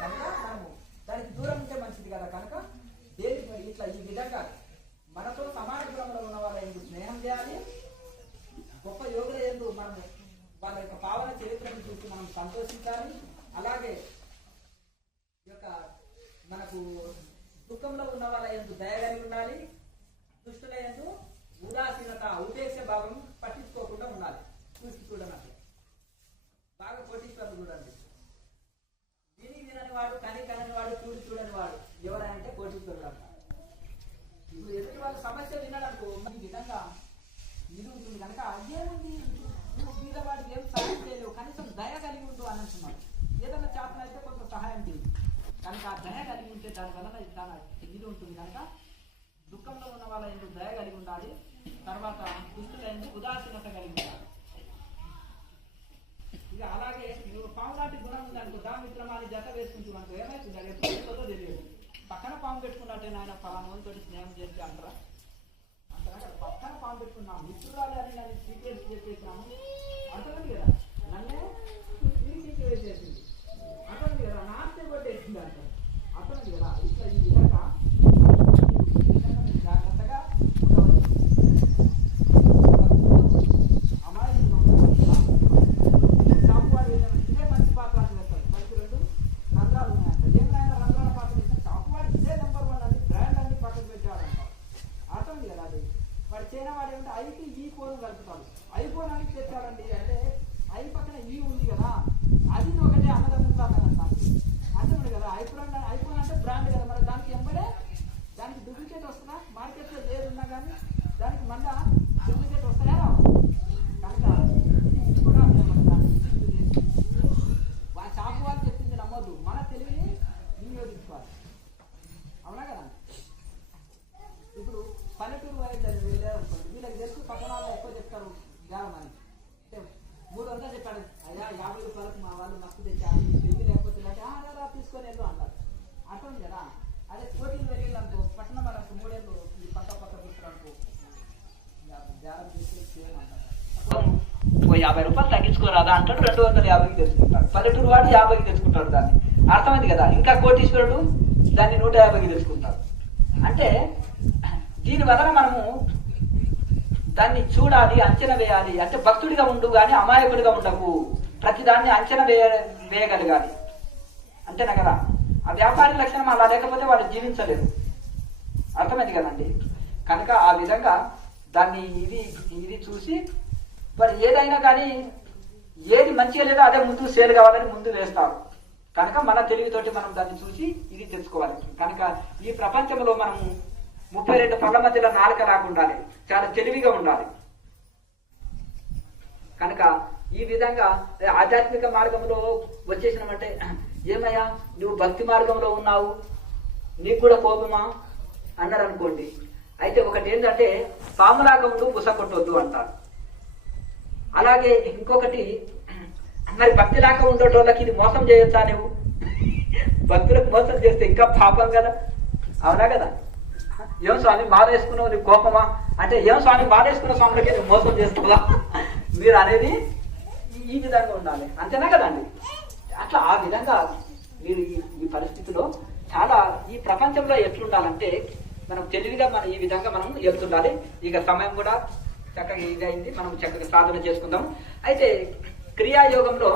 కనుక మనము దానికి దూరం ఉంటే మంచిది కదా. కనుక దేని ఇట్లా ఈ విధంగా మనతో సమాన గుణంలో ఉన్న వాళ్ళ ఎందుకు స్నేహం చేయాలి, గొప్ప యోగుల ఎందుకు మనం వాళ్ళ యొక్క పావన చరిత్రను చూసి మనం సంతోషించాలి. అలాగే ఈ యొక్క మనకు దుఃఖంలో ఉన్న వాళ్ళ ఎందుకు దయ కలిగి ఉండాలి. దుష్టుల ఎందు ఉదాసీనత ఉపేక్ష భావం పట్టించుకోకుండా ఉండాలి. చూడనట్లు బాగా కోటీశ్వరులు చూడండి, వినని వాడు కని కనని వాడు చూడని వాడు ఎవరంటే కోటీశ్వరుడు అంట. ఇప్పుడు ఎదుటి వాళ్ళ సమస్య వినడానికి ఈ విధంగా ఇది ఉంటుంది కనుక అదేముంది నువ్వు బీదవాడికి ఏం సహాయం చేయలేవు, కనీసం దయ కలిగి ఉండు అని అంటున్నాడు. ఏదైనా చేతనైతే కొంత సహాయం చేయి కనుక ఆ దయ కలిగి ఉంటే దానివల్ల చాలా ఇది ఉంటుంది కనుక దుఃఖంలో ఉన్న వాళ్ళ ఎందుకు దయ కలిగి ఉండాలి. తర్వాత దుష్టుల ఎందుకు ఉదాసీనత కలిగి ఉండాలి. ఇక అలాగే నువ్వు పాము లాంటి గుణం ఉందనుకో, దా మిత్రమాని జత వేసుకుంటూ అనుకో, ఏమైతుంది అది ఎప్పుడో తెలియదు. పక్కన పాము పెట్టుకున్నట్టే నాయన ఫలానోతో స్నేహం చేసి అంటారా అంటారా పక్కన పాము పెట్టుకున్నాము మిత్రురాలు అని నన్ను సీక్రెట్స్ చెప్పేసినాము అంటుంది కదా, నన్నే తిరిగి వేసేసింది అంటుంది కదా, నాస్తే కొట్టేసింది అంటారు అంటుంది కదా. ఇట్లా ఈ విధంగా జాగ్రత్తగా చాపువాడు ఇదే మంచి పాత్ర వేస్తారు. మనకి 2 రంధ్రాలు ఉన్నాయంట. ఏమైనా రంధ్రాల పాత్ర ఇస్తే చాపువాడు ఇదే నెంబర్ 1 అని బ్రాండ్ అన్ని పక్కన పెట్టాడంట. అర్థమైంది కదా. అది వాడు చైనా వాడు ఏమంటే ఐకి ఈ ఫోన్ కలుపుతాడు. ఐఫోన్ అని తెచ్చాడండి అంటే ఐ పక్కన ఈ ఉంది కదా, అది ఒకటే అన్నదమ్ములు అంటున్నాడు కదా. ఐఫోన్ అంటే బ్రాండ్ కదా, మరి దానికి ఎంబడే దానికి డూప్లికేట్ వస్తుందా? మార్కెట్లో లేదు ఉన్నా కానీ దానికి మళ్ళా డూప్లికేట్ వస్తాయా రావు కనుక కూడా వాళ్ళ షాపు వాళ్ళు చెప్పింది నమ్మొద్దు, మన తెలివిని వినియోగించుకోవాలి. అవునా కదా. ఇప్పుడు పల్లెటూరు వైపు వెళ్ళారనుకోండి, వీళ్ళకి తెలుసు పట్టణాల్లో ఎక్కువ చెప్తారు జ్ఞానం అని. అంటే 300 చెప్పాడు, అయ్యా 50 రూపాయలకు మా వాళ్ళు మస్తు తెచ్చారు, పెళ్లి లేకపోతే రా తీసుకొని వెళ్ళు అంటారు. అర్థం కదా. అదే కోటిలు వెళ్ళిందనుకో, పట్టణం వాళ్ళకు 3 ఏళ్ళు ఈ పక్క చూస్తారనుకో ధ్యానం చేసి చేయమంటారు. 50 రూపాయలు తగ్గించుకోరాదా అంటాడు, 250కి తెచ్చుకుంటాడు. పల్లెటూరు వాడు 50కి తెచ్చుకుంటాడు దాన్ని. అర్థమైంది కదా. ఇంకా కోటీశ్వరుడు దాన్ని 150కి తెచ్చుకుంటాడు. అంటే దీని వలన మనము దాన్ని చూడాలి, అంచనా వేయాలి. అంటే భక్తుడిగా ఉండు కానీ అమాయకుడిగా ఉండకు, ప్రతిదాన్ని అంచనా వేయగలగాలి. అంతేనా కదా. ఆ వ్యాపారి లక్షణం అలా లేకపోతే వాళ్ళు జీవించలేరు. అర్థమైంది కదండి. కనుక ఆ విధంగా దాన్ని ఇది చూసి మరి ఏదైనా కానీ ఏది మంచిగా లేదో అదే ముందు సేల్ కావాలని ముందు వేస్తారు. కనుక మన తెలివితోటి మనం దాన్ని చూసి ఇది తెలుసుకోవాలి. కనుక ఈ ప్రపంచంలో మనము 32 పళ్ళ మధ్యలో నాలుక లాగా ఉండాలి, చాలా తెలివిగా ఉండాలి. కనుక ఈ విధంగా ఆధ్యాత్మిక మార్గంలో వచ్చేసినామంటే, ఏమయ్యా నువ్వు భక్తి మార్గంలో ఉన్నావు నీకు కూడా కోపమా అన్నారు అనుకోండి. అయితే ఒకటి ఏంటంటే పాములాగా ఉండు బుస కొట్టొద్దు అంటారు. అలాగే ఇంకొకటి మరి భక్తిలాగా ఉండేటోళ్ళకి ఇది మోసం చేయొచ్చా? నువ్వు భక్తులకు మోసం చేస్తే ఇంకా పాపం కదా. అవునా కదా. ఏం స్వామి మాల వేసుకున్నావు నీకు కోపమా అంటే, ఏం స్వామి మాల వేసుకున్న స్వామికి నువ్వు మోసం చేస్తావా మీరు అనేది ఈ విధంగా ఉండాలి. అంతేనా కదండి. అట్లా ఆ విధంగా మీరు ఈ పరిస్థితిలో చాలా ఈ ప్రపంచంలో ఎట్లుండాలంటే మనం తెలివిగా మనం ఈ విధంగా మనం వెళ్తుండాలి. ఇక సమయం కూడా చక్కగా ఇది అయింది, మనం చక్కగా సాధన చేసుకుందాం. అయితే క్రియాయోగంలో